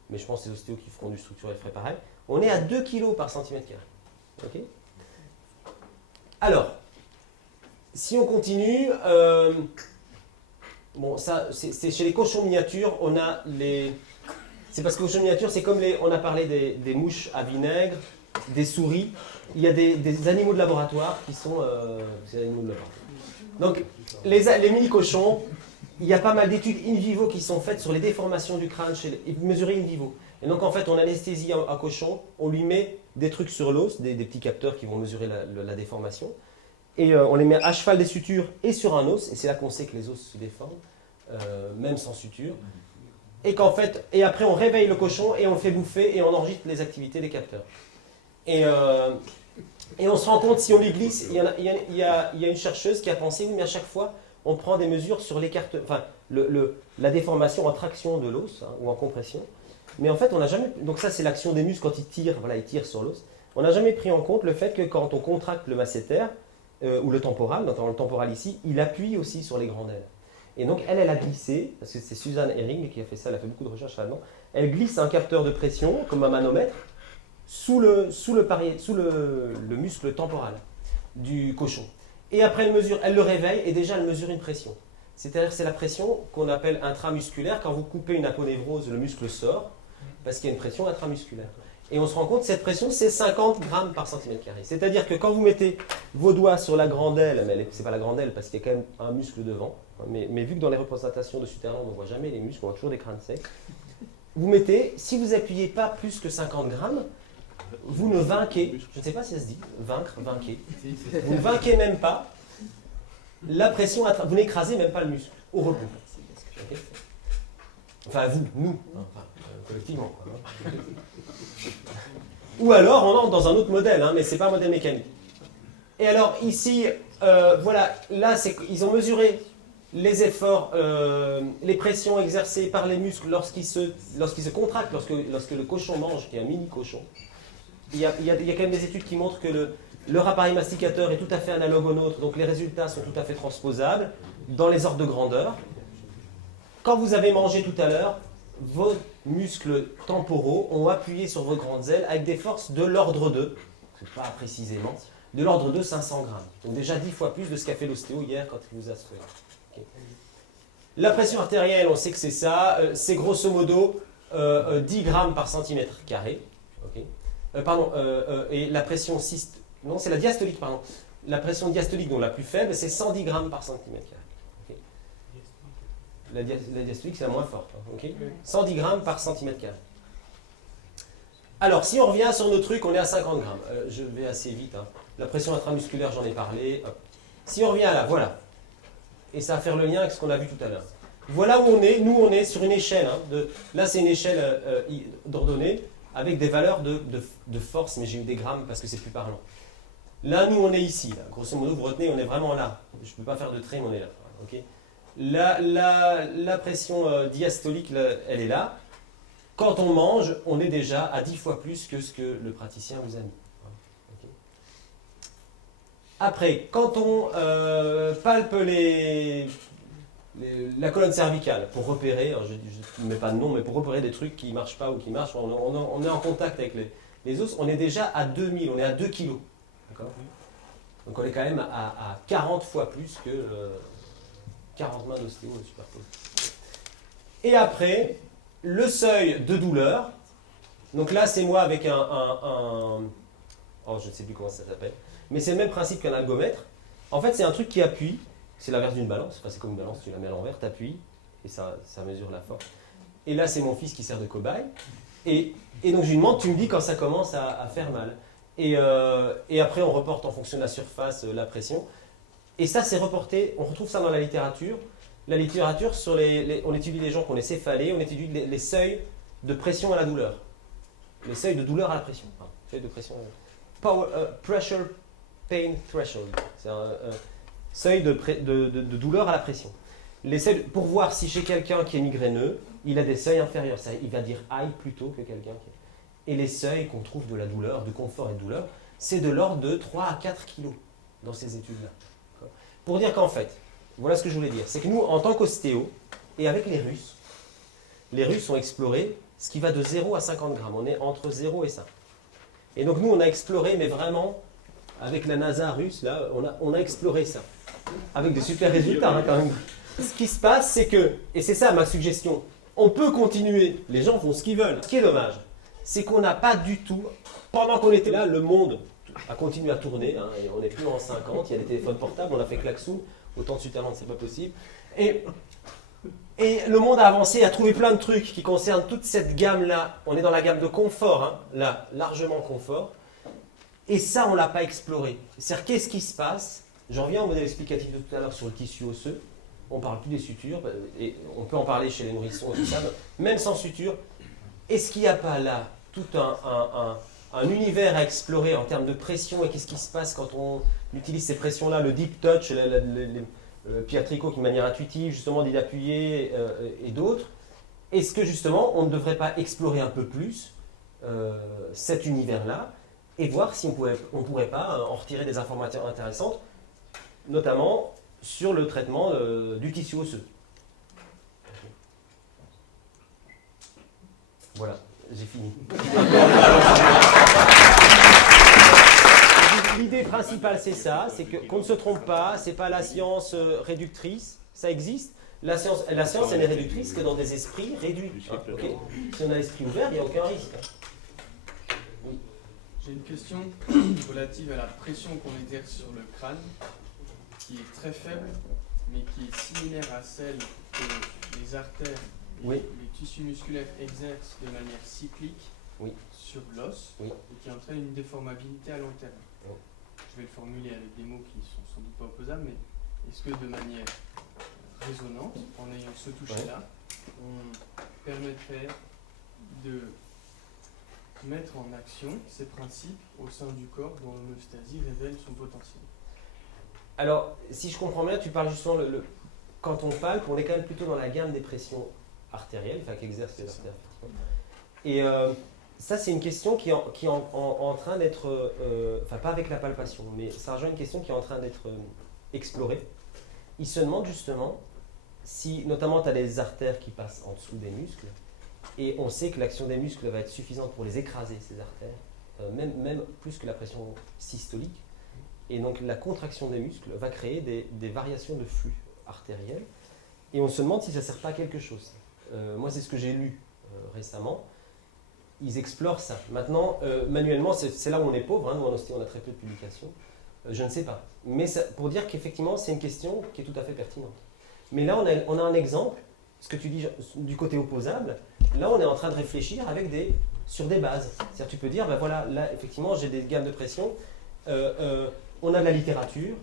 mais je pense que les ostéos qui feront du structurel feraient pareil, on est à 2 kg par centimètre carré. Okay. Alors, si on continue, bon, ça, c'est chez les cochons miniatures, on a les... C'est parce que les cochons miniatures, c'est comme on a parlé des mouches à vinaigre, des souris. Il y a des animaux de laboratoire qui sont... c'est des animaux de laboratoire. Donc, les mini-cochons, il y a pas mal d'études in vivo qui sont faites sur les déformations du crâne, mesurées in vivo. Et donc, en fait, on anesthésie un cochon, on lui met des trucs sur l'os, des petits capteurs qui vont mesurer la déformation. Et on les met à cheval des sutures et sur un os. Et c'est là qu'on sait que les os se déforment, même sans suture. Et après, on réveille le cochon et on le fait bouffer et on enregistre les activités des capteurs. Et on se rend compte, si on les glisse, il y a une chercheuse qui a pensé, oui, mais à chaque fois, on prend des mesures sur l'écart, enfin, la déformation en traction de l'os, hein, ou en compression. Mais en fait, on n'a jamais... Donc ça, c'est l'action des muscles quand ils tirent, voilà, ils tirent sur l'os. On n'a jamais pris en compte le fait que quand on contracte le masséter, ou le temporal, notamment le temporal ici, il appuie aussi sur les grandes ailes. Et donc, elle a glissé, parce que c'est Suzanne Herring qui a fait ça, elle a fait beaucoup de recherches là-dedans. Elle glisse un capteur de pression, comme un manomètre, sous le muscle temporal du cochon. Et après, elle le réveille et déjà elle mesure une pression. C'est-à-dire que c'est la pression qu'on appelle intramusculaire. Quand vous coupez une aponévrose, le muscle sort parce qu'il y a une pression intramusculaire. Et on se rend compte que cette pression, c'est 50 grammes par centimètre carré. C'est-à-dire que quand vous mettez vos doigts sur la grande aile, mais ce n'est pas la grande aile parce qu'il y a quand même un muscle devant, mais vu que dans les représentations de Sutherland, on ne voit jamais les muscles, on voit toujours des crânes secs, vous mettez, si vous n'appuyez pas plus que 50 grammes, vous ne vainquez, je ne sais pas si ça se dit, vainquez. Vous ne vainquez même pas la pression, vous n'écrasez même pas le muscle au repos. Okay. Enfin, nous, enfin, collectivement. Quoi, hein. Ou alors, on entre dans un autre modèle, hein, mais ce n'est pas un modèle mécanique. Et alors, ici, voilà, là, ils ont mesuré les efforts, les pressions exercées par les muscles lorsqu'ils se contractent, lorsque le cochon mange, qui est un mini cochon. Il y a quand même des études qui montrent que leur appareil masticateur est tout à fait analogue au nôtre, donc les résultats sont tout à fait transposables dans les ordres de grandeur. Quand vous avez mangé tout à l'heure, vos muscles temporaux ont appuyé sur vos grandes ailes avec des forces de l'ordre de, pas précisément, de l'ordre de 500 grammes. Donc déjà 10 fois plus de ce qu'a fait l'ostéo hier quand il vous a secoué. Okay. La pression artérielle, on sait que c'est ça, c'est grosso modo 10 grammes par centimètre carré. Okay. Et la pression non, c'est la diastolique, pardon. La pression diastolique, donc la plus faible, c'est 110 grammes par centimètre carré. Okay. La diastolique, c'est la moins forte. Hein, okay. 110 grammes par centimètre carré. Alors, si on revient sur nos trucs, on est à 50 grammes. Je vais assez vite. Hein. La pression intramusculaire, j'en ai parlé. Hop. Si on revient là, voilà. Et ça va faire le lien avec ce qu'on a vu tout à l'heure. Voilà où on est. Nous, on est sur une échelle. Hein, là, c'est une échelle d'ordonnée avec des valeurs de force, mais j'ai eu des grammes parce que c'est plus parlant. Là, nous, on est ici. Là. Grosso modo, vous retenez, on est vraiment là. Je ne peux pas faire de trait, mais on est là. Okay. La pression diastolique, là, elle est là. Quand on mange, on est déjà à 10 fois plus que ce que le praticien vous a mis. Okay. Après, quand on palpe la colonne cervicale pour repérer, alors je ne mets pas de nom, mais pour repérer des trucs qui ne marchent pas ou qui marchent, on est en contact avec les os, on est déjà à 2000, on est à 2 kg. D'accord ? Donc on est quand même à 40 fois plus que 40 mains d'ostéo superposées. Et après, le seuil de douleur, donc là c'est moi avec oh, je ne sais plus comment ça s'appelle, mais c'est le même principe qu'un ergomètre. En fait c'est un truc qui appuie, c'est l'inverse d'une balance, enfin, c'est comme une balance, tu la mets à l'envers, tu appuies, et ça mesure la force. Et là c'est mon fils qui sert de cobaye, et donc je lui demande, tu me dis quand ça commence à faire mal. Et après on reporte en fonction de la surface la pression, et ça c'est reporté, on retrouve ça dans la littérature. La littérature, on étudie les gens qui ont les céphalées, on étudie les seuils de pression à la douleur. Les seuils de douleur à la pression. Enfin, seuil de pression. Pressure pain threshold. C'est un seuil de douleur à la pression. Les seuils, pour voir si chez quelqu'un qui est migraineux, il a des seuils inférieurs. Il va dire high plutôt que quelqu'un qui... Et les seuils qu'on trouve de la douleur, de confort et de douleur, c'est de l'ordre de 3 à 4 kg dans ces études-là. Pour dire qu'en fait, voilà ce que je voulais dire. C'est que nous, en tant qu'ostéo, et avec les Russes ont exploré ce qui va de 0 à 50 grammes. On est entre 0 et 5. Et donc nous, on a exploré, mais vraiment, avec la NASA russe, là, on a exploré ça. Avec des super résultats, hein, quand même. Ce qui se passe, c'est que, et c'est ça ma suggestion, on peut continuer, les gens font ce qu'ils veulent. Ce qui est dommage, c'est qu'on n'a pas du tout, pendant qu'on était là, le monde a continué à tourner, hein, et on n'est plus en 50, il y a des téléphones portables, on a fait klaxon. Autant de Sutherland, c'est pas possible. Et le monde a avancé, a trouvé plein de trucs qui concernent toute cette gamme-là. On est dans la gamme de confort, hein, là, largement confort. Et ça, on ne l'a pas exploré. C'est-à-dire, qu'est-ce qui se passe? J'en reviens au modèle explicatif de tout à l'heure sur le tissu osseux. On ne parle plus des sutures, et on peut en parler chez les nourrissons et tout ça, même sans suture. Est-ce qu'il n'y a pas là tout un univers à explorer en termes de pression, et qu'est-ce qui se passe quand on utilise ces pressions-là, le deep touch, Pierre Tricot qui de manière intuitive justement dit d'appuyer et d'autres. Est-ce que justement on ne devrait pas explorer un peu plus cet univers-là et voir si on pourrait pas en retirer des informations intéressantes, notamment sur le traitement du tissu osseux. Voilà, j'ai fini. L'idée principale, c'est ça, c'est qu'on ne se trompe pas, c'est pas la science réductrice, ça existe. La science, elle n'est réductrice que dans des esprits réduits. Hein, okay. Si on a l'esprit ouvert, il n'y a aucun risque. Oui. J'ai une question relative à la pression qu'on exerce sur le crâne, qui est très faible, mais qui est similaire à celle que les artères et oui. les tissus musculaires exercent de manière cyclique oui. sur l'os, oui. et qui entraîne une déformabilité à long terme. Oui. Je vais le formuler avec des mots qui sont sans doute pas opposables, mais est-ce que de manière résonante, en ayant ce toucher-là, on permettrait de mettre en action ces principes au sein du corps dont l'homéostasie révèle son potentiel? Alors, si je comprends bien, tu parles justement quand on palpe, on est quand même plutôt dans la gamme des pressions artérielles, enfin qu'exercent les artères. Et ça, c'est une question qui est en train d'être, enfin pas avec la palpation, mais ça rejoint une question qui est en train d'être explorée. Il se demande justement si, notamment, tu as des artères qui passent en dessous des muscles, et on sait que l'action des muscles va être suffisante pour les écraser, ces artères, même plus que la pression systolique. Et donc la contraction des muscles va créer des variations de flux artériel. Et on se demande si ça ne sert pas à quelque chose. Moi, c'est ce que j'ai lu récemment. Ils explorent ça. Maintenant, manuellement, c'est là où on est pauvre. Hein. Nous, en ostéo, on a très peu de publications. Je ne sais pas. Mais ça, pour dire qu'effectivement, c'est une question qui est tout à fait pertinente. Mais là, on a un exemple, ce que tu dis du côté opposable. Là, on est en train de réfléchir sur des bases. C'est-à-dire, tu peux dire, ben voilà, là, effectivement, j'ai des gammes de pression. On a de la littérature.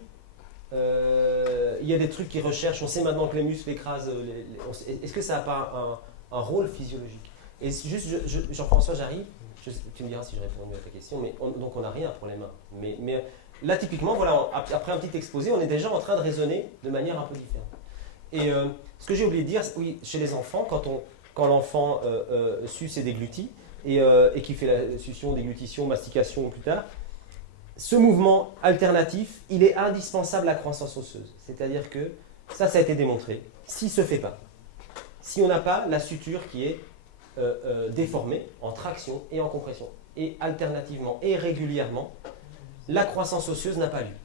Il y a des trucs qui recherchent. On sait maintenant que les muscles écrasent. Est-ce que ça n'a pas un rôle physiologique? Et juste, Jean-François, j'arrive. Tu me diras si j'ai répondu à ta question. Mais donc, on n'a rien pour les mains. Mais là, typiquement, voilà, après un petit exposé, on est déjà en train de raisonner de manière un peu différente. Et ce que j'ai oublié de dire, oui, chez les enfants, quand l'enfant suce et déglutit, et qui fait la succion, déglutition, mastication plus tard, ce mouvement alternatif, il est indispensable à la croissance osseuse. C'est-à-dire que ça a été démontré. S'il ne se fait pas, si on n'a pas la suture qui est déformée en traction et en compression, et alternativement et régulièrement, la croissance osseuse n'a pas lieu.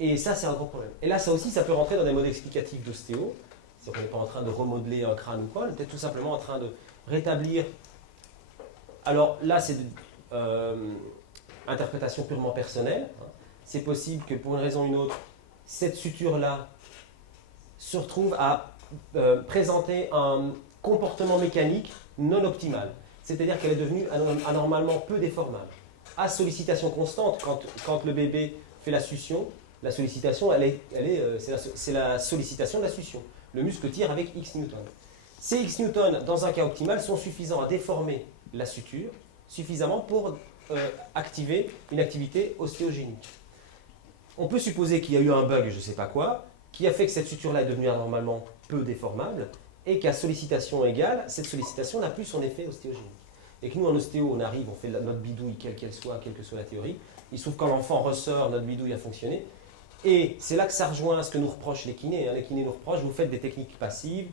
Et ça, c'est un gros problème. Et là, ça aussi, ça peut rentrer dans des modes explicatifs d'ostéo. C'est-à-dire qu'on n'est pas en train de remodeler un crâne ou quoi, on est peut-être tout simplement en train de rétablir. Alors là, c'est interprétation purement personnelle. C'est possible que pour une raison ou une autre, cette suture-là se retrouve à présenter un comportement mécanique non optimal. C'est-à-dire qu'elle est devenue anormalement peu déformable. À sollicitation constante, quand le bébé fait la succion, la sollicitation, c'est la sollicitation de la succion. Le muscle tire avec X newtons. Ces X newtons, dans un cas optimal, sont suffisants à déformer la suture, suffisamment pour activer une activité ostéogénique. On peut supposer qu'il y a eu un bug, je ne sais pas quoi, qui a fait que cette suture-là est devenue anormalement peu déformable, et qu'à sollicitation égale, cette sollicitation n'a plus son effet ostéogénique. Et que nous, en ostéo, on arrive, on fait notre bidouille, quelle qu'elle soit, quelle que soit la théorie. Il se trouve quand l'enfant ressort, notre bidouille a fonctionné. Et c'est là que ça rejoint ce que nous reprochent les kinés. Les kinés nous reprochent, vous faites des techniques passives.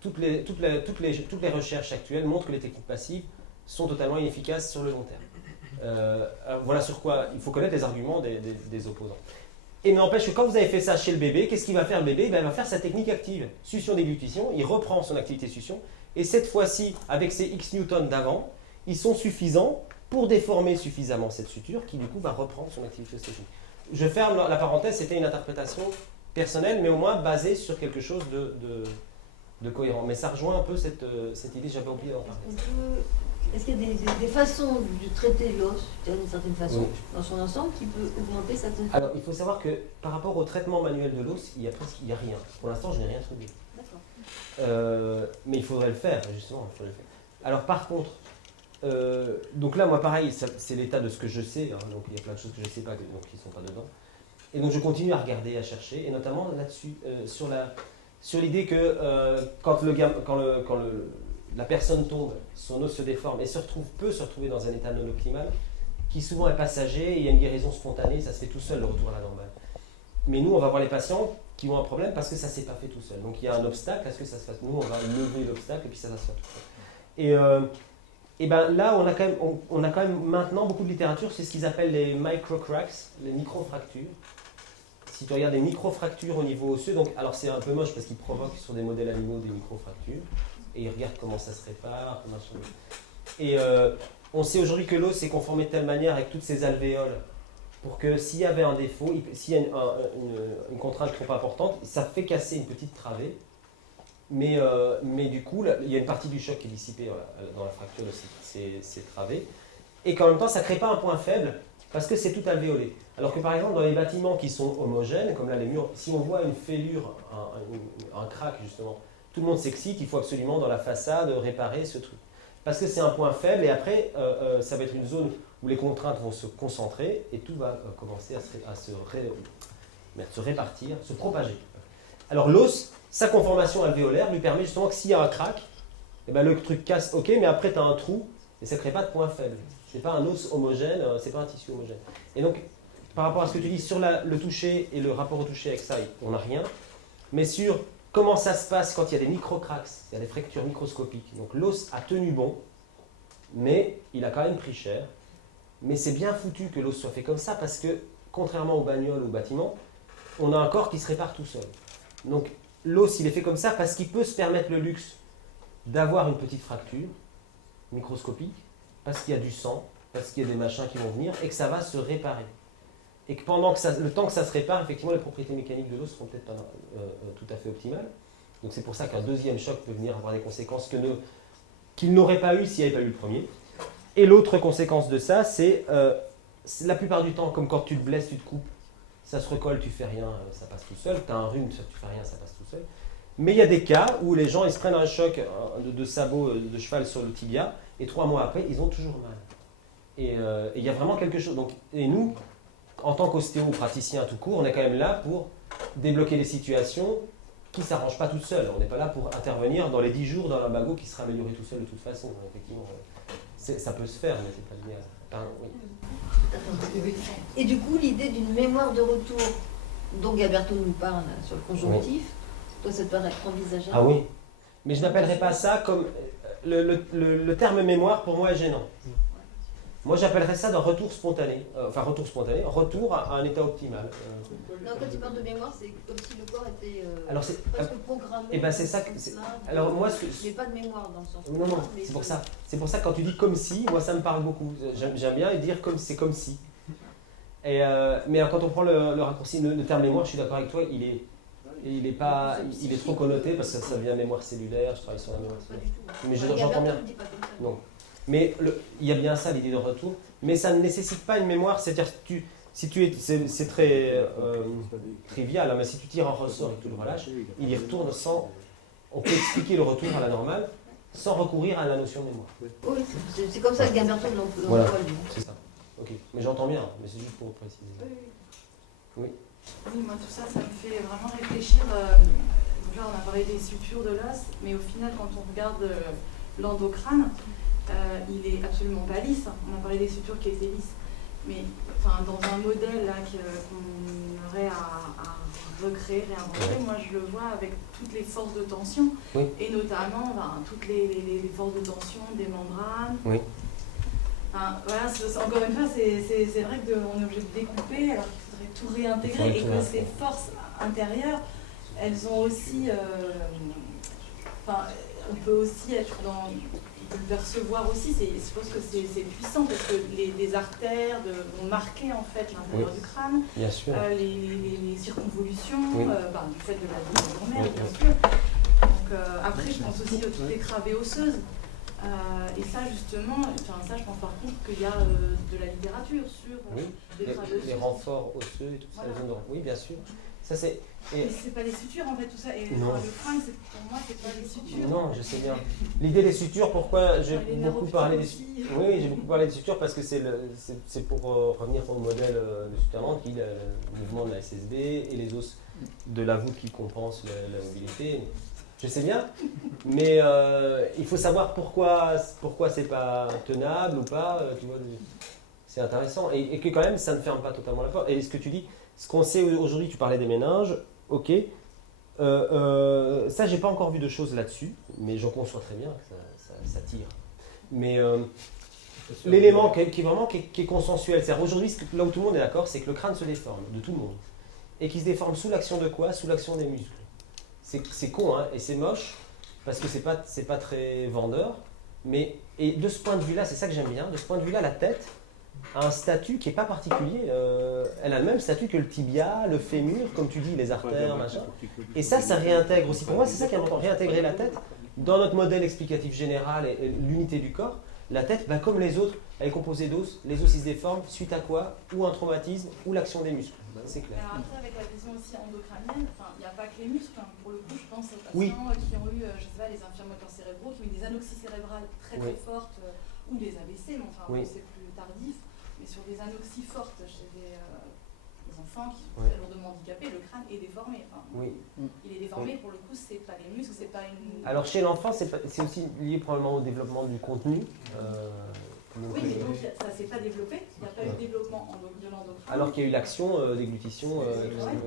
Toutes les recherches actuelles montrent que les techniques passives sont totalement inefficaces sur le long terme. Voilà sur quoi il faut connaître les arguments des opposants. Et n'empêche que quand vous avez fait ça chez le bébé, qu'est-ce qu'il va faire le bébé? Il va faire sa technique active. Succion-déglutition, il reprend son activité succion. Et cette fois-ci, avec ses X newtons d'avant, ils sont suffisants pour déformer suffisamment cette suture qui du coup va reprendre son activité ostéogénique. Je ferme la parenthèse, c'était une interprétation personnelle, mais au moins basée sur quelque chose de cohérent. Mais ça rejoint un peu cette idée, j'avais oublié d'en parler. Est-ce qu'il y a des façons de traiter l'os, d'une certaine façon, dans son ensemble, qui peut augmenter certaines... Alors, il faut savoir que par rapport au traitement manuel de l'os, il y a rien. Pour l'instant, je n'ai rien trouvé. D'accord. Mais il faudrait le faire, justement. Alors, par contre, donc là, moi, pareil, c'est l'état de ce que je sais. Hein, donc, il y a plein de choses que je ne sais pas, donc qui ne sont pas dedans. Et donc, je continue à regarder, à chercher, et notamment là-dessus, sur l'idée que quand la personne tombe, son os se déforme et peut se retrouver dans un état non optimal, qui souvent est passager, et il y a une guérison spontanée, ça se fait tout seul, le retour à la normale. Mais nous, on va voir les patients qui ont un problème parce que ça ne s'est pas fait tout seul. Donc il y a un obstacle à ce que ça se fasse. Nous, on va lever l'obstacle et puis ça va se faire tout seul. Et ben là, on a quand même maintenant beaucoup de littérature, c'est ce qu'ils appellent les microcracks, les microfractures. Si tu regardes des microfractures au niveau osseux, donc, alors c'est un peu moche parce qu'ils provoquent sur des modèles animaux des microfractures, et ils regardent comment ça se répare. Et on sait aujourd'hui que l'os est conformé de telle manière avec toutes ces alvéoles pour que s'il y avait un défaut, s'il y a une contrainte trop importante, ça fait casser une petite travée. Mais du coup, là, il y a une partie du choc qui est dissipée dans la fracture de ces travées. Et qu'en même temps, ça ne crée pas un point faible parce que c'est tout alvéolé. Alors que par exemple, dans les bâtiments qui sont homogènes, comme là les murs, si on voit une fêlure, un crack justement, tout le monde s'excite, il faut absolument dans la façade réparer ce truc. Parce que c'est un point faible et après, ça va être une zone où les contraintes vont se concentrer et tout va commencer à se répartir, se propager. Alors l'os, sa conformation alvéolaire lui permet justement que s'il y a un crack, eh ben, le truc casse, ok, mais après tu as un trou et ça ne crée pas de point faible. C'est pas un os homogène, c'est pas un tissu homogène. Et donc, par rapport à ce que tu dis sur le toucher et le rapport au toucher avec ça, on n'a rien. Mais sur comment ça se passe quand il y a des micro-cracks, il y a des fractures microscopiques. Donc l'os a tenu bon, mais il a quand même pris cher. Mais c'est bien foutu que l'os soit fait comme ça parce que, contrairement aux bagnoles ou aux bâtiments, on a un corps qui se répare tout seul. Donc l'os, il est fait comme ça parce qu'il peut se permettre le luxe d'avoir une petite fracture microscopique, parce qu'il y a du sang, parce qu'il y a des machins qui vont venir, et que ça va se réparer. Et que pendant que le temps que ça se répare, effectivement, les propriétés mécaniques de l'os seront peut-être pas tout à fait optimales. Donc c'est pour ça qu'un deuxième choc peut venir avoir des conséquences qu'il n'aurait pas eu s'il n'y avait pas eu le premier. Et l'autre conséquence de ça, c'est la plupart du temps, comme quand tu te blesses, tu te coupes, ça se recolle, tu fais rien, ça passe tout seul. Tu as un rhume, tu fais rien, ça passe tout seul. Mais il y a des cas où les gens ils se prennent un choc de sabot de cheval sur le tibia, et 3 mois après, ils ont toujours mal. Et il y a vraiment quelque chose. Donc, et nous, en tant qu'ostéopraticiens tout court, on est quand même là pour débloquer des situations qui ne s'arrangent pas toutes seules. On n'est pas là pour intervenir dans les 10 jours dans un bagot qui sera amélioré tout seul de toute façon. Effectivement, ça peut se faire, mais c'est pas l'idéal. Oui. Et du coup, l'idée d'une mémoire de retour dont Gaberto nous parle sur le conjonctif, toi, ça te paraît envisageable? Ah oui, mais je n'appellerais pas ça comme... Le terme mémoire, pour moi, est gênant. Moi, j'appellerais ça d'un retour spontané. Retour à un état optimal. Non, quand tu parles de mémoire, c'est comme si le corps était Alors, c'est, presque programmé. et ben c'est ça. Alors moi, il n'y a pas de mémoire dans le sens. Non, c'est pour ça. C'est pour ça que quand tu dis comme si, moi, ça me parle beaucoup. J'aime bien dire comme c'est comme si. Mais quand on prend le raccourci, le terme mémoire, je suis d'accord avec toi, il est trop connoté parce que ça devient mémoire cellulaire. Je travaille sur la mémoire cellulaire. Mais j'entends bien. Non. Mais il y a bien ça, l'idée de retour. Mais ça ne nécessite pas une mémoire. C'est-à-dire que c'est très trivial, hein, mais si tu tires un ressort et que tu le relâches, il y retourne sans... On peut expliquer le retour à la normale sans recourir à la notion de mémoire. Oui, c'est comme ça que Gaberto l'emploie. Voilà, c'est ça. Ok, mais j'entends bien, mais c'est juste pour préciser. Oui. Oui, moi tout ça, ça me fait vraiment réfléchir. Donc là, on a parlé des sutures de l'os, mais au final, quand on regarde l'endocrâne, il est absolument pas lisse. On a parlé des sutures qui étaient lisses. Mais enfin, dans un modèle là qu'on aurait à recréer, réinventer, moi je le vois avec toutes les forces de tension, et notamment toutes les forces de tension des membranes. Oui. Enfin, voilà, encore une fois, c'est vrai qu'on est obligé de découper alors qu'il faudrait tout réintégrer, et que ces forces intérieures, elles ont aussi... on peut aussi être dans... On peut le percevoir aussi, je pense que c'est puissant parce que les artères vont marquer en fait l'intérieur du crâne, bien sûr. Les circonvolutions, du fait de la journée, bien sûr. Donc, après, je pense aussi à toutes les travées osseuses. Et ça, justement, ça, je pense par contre qu'il y a de la littérature sur des travées osseuses. Les renforts osseux et tout ça, les zones de... Oui, bien sûr. Ça, c'est... Et c'est pas les sutures en fait, tout ça. Et le crâne, pour moi, c'est pas les sutures. Non, je sais bien. L'idée des sutures, pourquoi j'ai beaucoup parlé des sutures? Oui, j'ai beaucoup parlé des sutures parce que c'est pour revenir au modèle de suturement qui est le mouvement de la SSD et les os de la voûte qui compensent la mobilité. Je sais bien, mais il faut savoir pourquoi c'est pas tenable ou pas, tu vois, c'est intéressant. Et que quand même, ça ne ferme pas totalement la porte. Et ce que tu dis, ce qu'on sait aujourd'hui, tu parlais des méninges, ok. Ça, j'ai pas encore vu de choses là-dessus, mais j'en conçois très bien que ça tire. Mais l'élément qui est consensuel, c'est-à-dire aujourd'hui, là où tout le monde est d'accord, c'est que le crâne se déforme, de tout le monde. Et qui se déforme sous l'action de quoi? Sous l'action des muscles. C'est con, hein, et c'est moche, parce que c'est pas très vendeur, et de ce point de vue-là, c'est ça que j'aime bien, de ce point de vue-là, la tête a un statut qui n'est pas particulier, elle a le même statut que le tibia, le fémur, comme tu dis, les artères, machin, et ça réintègre aussi, pour moi c'est ça qui est important, réintégrer la tête dans notre modèle explicatif général et l'unité du corps. La tête, comme les autres, elle est composée d'os, les os ils se déforment, suite à quoi? Ou un traumatisme, ou l'action des muscles, c'est clair. Alors après, avec la vision aussi endocrânienne, il n'y a pas que les muscles, pour le coup, je pense aux patients qui ont eu, je sais pas, les infirmateurs cérébraux, qui ont eu des anoxies cérébrales très fortes, ou des AVC, mais c'est plus tardif, mais sur des anoxies fortes chez des enfants qui sont très lourdement handicapés, le crâne est déformé. déformé. Enfin, Oui. il est déformé, pour le coup, c'est pas des muscles, c'est pas une. Alors chez l'enfant, c'est aussi lié probablement au développement du contenu. Oui, mais donc ça s'est pas développé, il n'y a pas eu de développement de l'endocrine. Alors qu'il y a eu l'action déglutition. Ouais.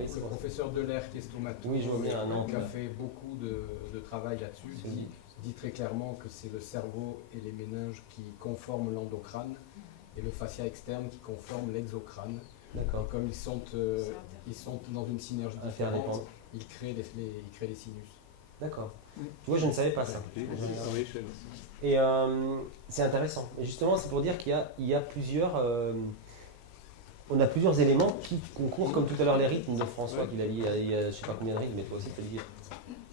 C'est Le bon. professeur Delair, qui est stomato, Oui, je vois bien, un qui a oncle. fait beaucoup de travail là-dessus, dit très clairement que c'est le cerveau et les méninges qui conforment l'endocrâne et le fascia externe qui conforme l'exocrâne. D'accord. Comme ils sont dans une synergie différente, Interdépendant. ils créent des sinus. D'accord. Tu vois, je ne savais pas ça. Oui, chez nous. Et c'est intéressant. Et justement, c'est pour dire qu'il y a plusieurs. On a plusieurs éléments qui concourent, comme tout à l'heure les rythmes de François qu'il a dit. Il y a je ne sais pas combien de rythmes, mais toi aussi tu peux le dire.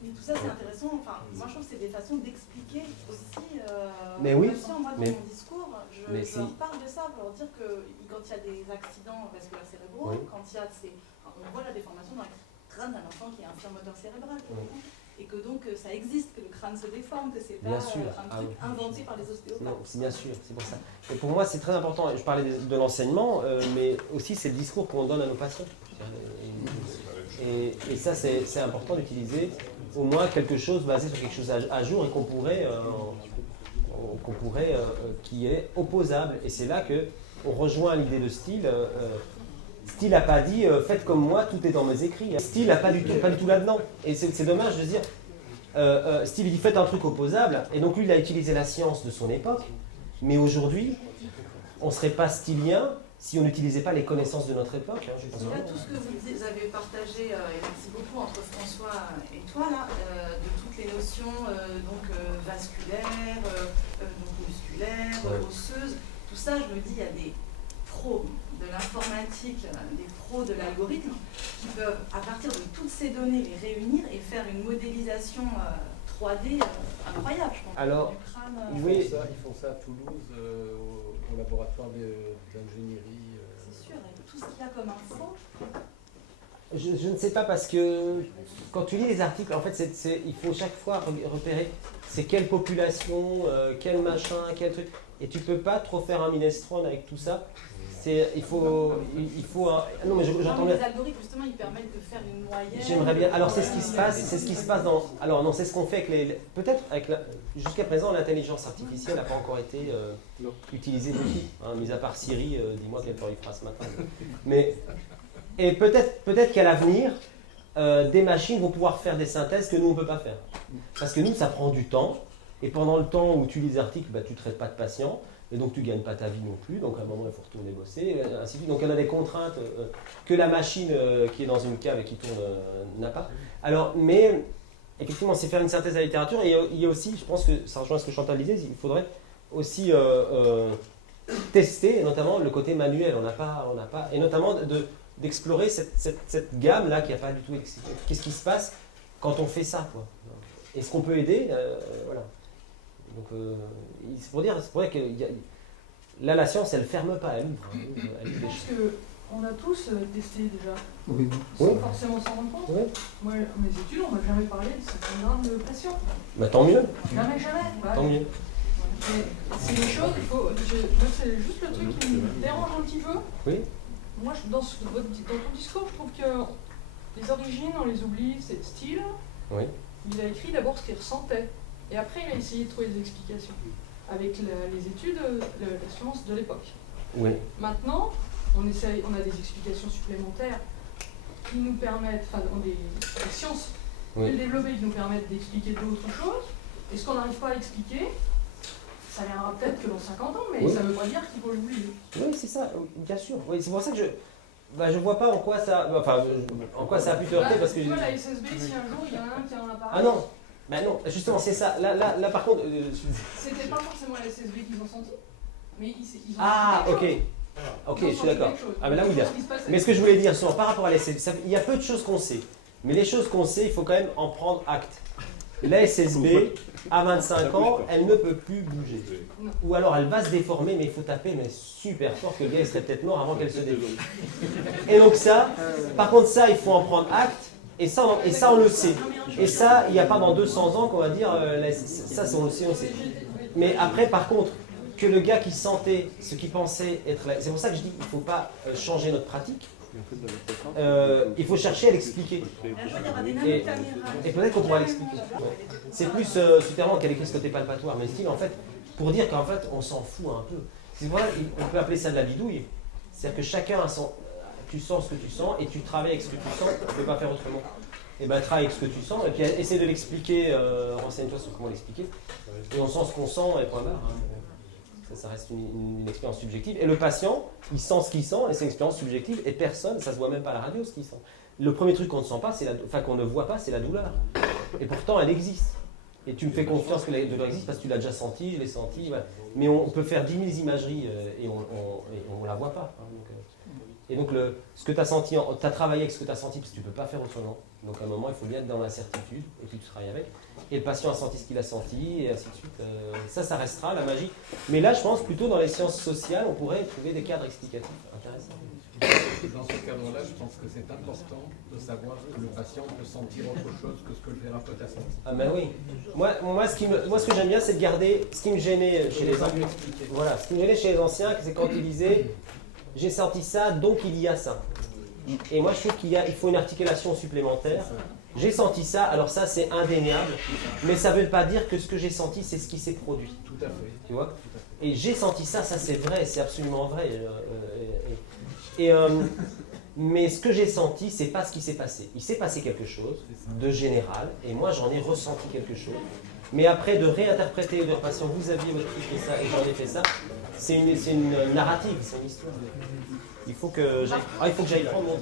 Mais tout ça, c'est intéressant. Enfin, moi, je trouve que c'est des façons d'expliquer aussi. Mais oui, Aussi, moi, dans mais- mon discours, mais je leur parle de ça pour leur dire que quand il y a des accidents vasculaires cérébraux, Oui. quand il y a on voit la déformation dans le crâne d'un enfant qui a un frein moteur cérébral. Oui. Et que donc ça existe, que le crâne se déforme, que c'est pas Bien sûr. un Ah truc oui. inventé par les ostéopathes. Non, c'est bien sûr, c'est pour ça. Et pour moi, c'est très important. Je parlais de l'enseignement, mais aussi c'est le discours qu'on donne à nos patients. Et ça, c'est important d'utiliser au moins quelque chose basé sur quelque chose à jour et qu'on pourrait, qui est opposable. Et c'est là que on rejoint l'idée de Steele. Steele n'a pas dit faites comme moi, tout est dans mes écrits. Steele n'a pas du tout là-dedans. Et c'est dommage de dire. Steele dit faites un truc opposable. Et donc lui, il a utilisé la science de son époque. Mais aujourd'hui, on ne serait pas stylien si on n'utilisait pas les connaissances de notre époque. Je pense. Là, tout ce que vous avez partagé, et merci beaucoup entre François et toi, là, de toutes les notions vasculaires, donc musculaires, osseuses, tout ça, je me dis, il y a des pros de l'informatique, des pros de l'algorithme, qui peuvent, à partir de toutes ces données, les réunir et faire une modélisation 3D incroyable, je pense. Alors, du crâne, oui. Ils font ça à Toulouse, au laboratoire d'ingénierie. C'est sûr, et tout ce qu'il y a comme info. Je ne sais pas parce que quand tu lis les articles, en fait, il faut chaque fois repérer c'est quelle population, quel machin, quel truc. Et tu peux pas trop faire un minestrone avec tout ça. Il faut non mais j'entends bien. Les algorithmes justement ils permettent de faire une moyenne. J'aimerais bien. Alors c'est ce qui se passe dans. Alors non, c'est ce qu'on fait avec les. Peut-être avec la. Jusqu'à présent, l'intelligence artificielle n'a pas encore été utilisée beaucoup, mis à part Siri. Dis-moi quelle heure il fera ce matin. Mais et peut-être qu'à l'avenir, des machines vont pouvoir faire des synthèses que nous on peut pas faire. Parce que nous, ça prend du temps. Et pendant le temps où tu lis les articles, tu ne traites pas de patients. Et donc tu ne gagnes pas ta vie non plus, donc à un moment il faut retourner bosser, ainsi de suite. Donc il y a des contraintes que la machine qui est dans une cave et qui tourne n'a pas. Alors, mais effectivement, c'est faire une synthèse de la littérature, et il y a aussi, je pense que ça rejoint ce que Chantal disait, il faudrait aussi tester, notamment le côté manuel, on n'a pas, et notamment d'explorer cette gamme-là qui n'a pas du tout existé. Qu'est-ce qui se passe quand on fait ça, quoi. Est-ce qu'on peut aider voilà. Donc, c'est pour dire que là, la science, elle ne ferme pas, elle ouvre. Je pense qu'on a tous testé déjà, Oui. sans forcément s'en rendre compte. Oui. Moi, mes études, on m'a jamais parlé de ce programme de pression. Bah, tant mieux. Jamais. Bah, Tant mieux. mais c'est des choses, moi, c'est juste le truc qui me dérange un petit peu. Oui. Moi, dans ton discours, je trouve que les origines, on les oublie, c'est Steele. Oui. Il a écrit d'abord ce qu'il ressentait. Et après, il a essayé de trouver des explications avec les études, la science de l'époque. Oui. Maintenant, on a des explications supplémentaires qui nous permettent, enfin, des sciences Oui. développées qui nous permettent d'expliquer d'autres choses. Et ce qu'on n'arrive pas à expliquer, ça viendra peut-être que dans 50 ans, mais Oui. ça ne veut pas dire qu'il faut l'oublier. Oui, c'est ça, bien sûr. Oui, c'est pour ça que je vois pas en quoi ça, en quoi ça a pu te heurter, parce que. Tu vois, la SSB, si un jour il y en a un qui a un appareil. Ah non. Ben non, justement, c'est ça. Là par contre. C'était pas forcément la SSB qu'ils ont senti, mais ils ont Ah, senti ok. quelque chose. Ok, Ils ont je suis senti d'accord. quelque chose. Ah, mais là, oui, Quelque là. chose qui se passait. Mais ce que je voulais dire, par rapport à la SSB, il y a peu de choses qu'on sait. Mais les choses qu'on sait, il faut quand même en prendre acte. La SSB, à 25 ans, elle ne peut plus bouger. Non. Ou alors elle va se déformer, mais il faut taper mais super fort que le gars il serait peut-être mort avant qu'elle se déforme. Et donc ça, par contre ça, il faut en prendre acte. Et ça, on le sait. Et ça, il n'y a pas dans 200 ans qu'on va dire, ça, on le sait, on sait. Mais après, par contre, que le gars qui sentait ce qu'il pensait être... C'est pour ça que je dis qu'il ne faut pas changer notre pratique. il faut chercher à l'expliquer. Et peut-être qu'on pourra l'expliquer. C'est plus souterrain qu'elle écrit ce côté palpatoire. Mais style, en fait, pour dire qu'en fait, on s'en fout un peu. C'est vrai, on peut appeler ça de la bidouille. C'est-à-dire que chacun a son... Tu sens ce que tu sens et tu travailles avec ce que tu sens. Tu ne peux pas faire autrement. Et bien, travaille avec ce que tu sens et puis essaie de l'expliquer. Renseigne-toi sur comment l'expliquer. Et on sent ce qu'on sent et point barre. Ça reste une expérience subjective. Et le patient, il sent ce qu'il sent et c'est une expérience subjective. Et personne, ça se voit même pas à la radio ce qu'il sent. Le premier truc qu'on ne sent pas, qu'on ne voit pas, c'est la douleur. Et pourtant, elle existe. Et tu me fais confiance que la douleur existe parce que tu l'as déjà senti, je l'ai senti. Voilà. Mais on peut faire 10 000 imageries et on ne la voit pas. Et donc, ce que tu as senti, tu as travaillé avec ce que tu as senti parce que tu ne peux pas faire autrement. Donc, à un moment, il faut bien être dans la certitude et puis tu travailles avec. Et le patient a senti ce qu'il a senti et ainsi de suite. Ça restera la magie. Mais là, je pense plutôt dans les sciences sociales, on pourrait trouver des cadres explicatifs intéressants. Dans ce cadre-là, je pense que c'est important de savoir que le patient peut sentir autre chose que ce que le thérapeute a senti. Ah ben oui. Moi ce que j'aime bien, c'est de garder ce qui me gênait chez les anciens. Voilà, ce qui me gênait chez les anciens, c'est quand ils disaient « j'ai senti ça, donc il y a ça ». Et moi, je trouve qu'il faut une articulation supplémentaire. J'ai senti ça, alors ça c'est indéniable, mais ça ne veut pas dire que ce que j'ai senti, c'est ce qui s'est produit. Tout à fait. Tu vois ? Et j'ai senti ça, ça c'est vrai, c'est absolument vrai. Mais ce que j'ai senti, c'est pas ce qui s'est passé. Il s'est passé quelque chose de général, et moi j'en ai ressenti quelque chose. Mais après de réinterpréter de patient, vous aviez votre truc et ça, et j'en ai fait ça, c'est une narrative, c'est une histoire. Il faut que j'aille prendre mon...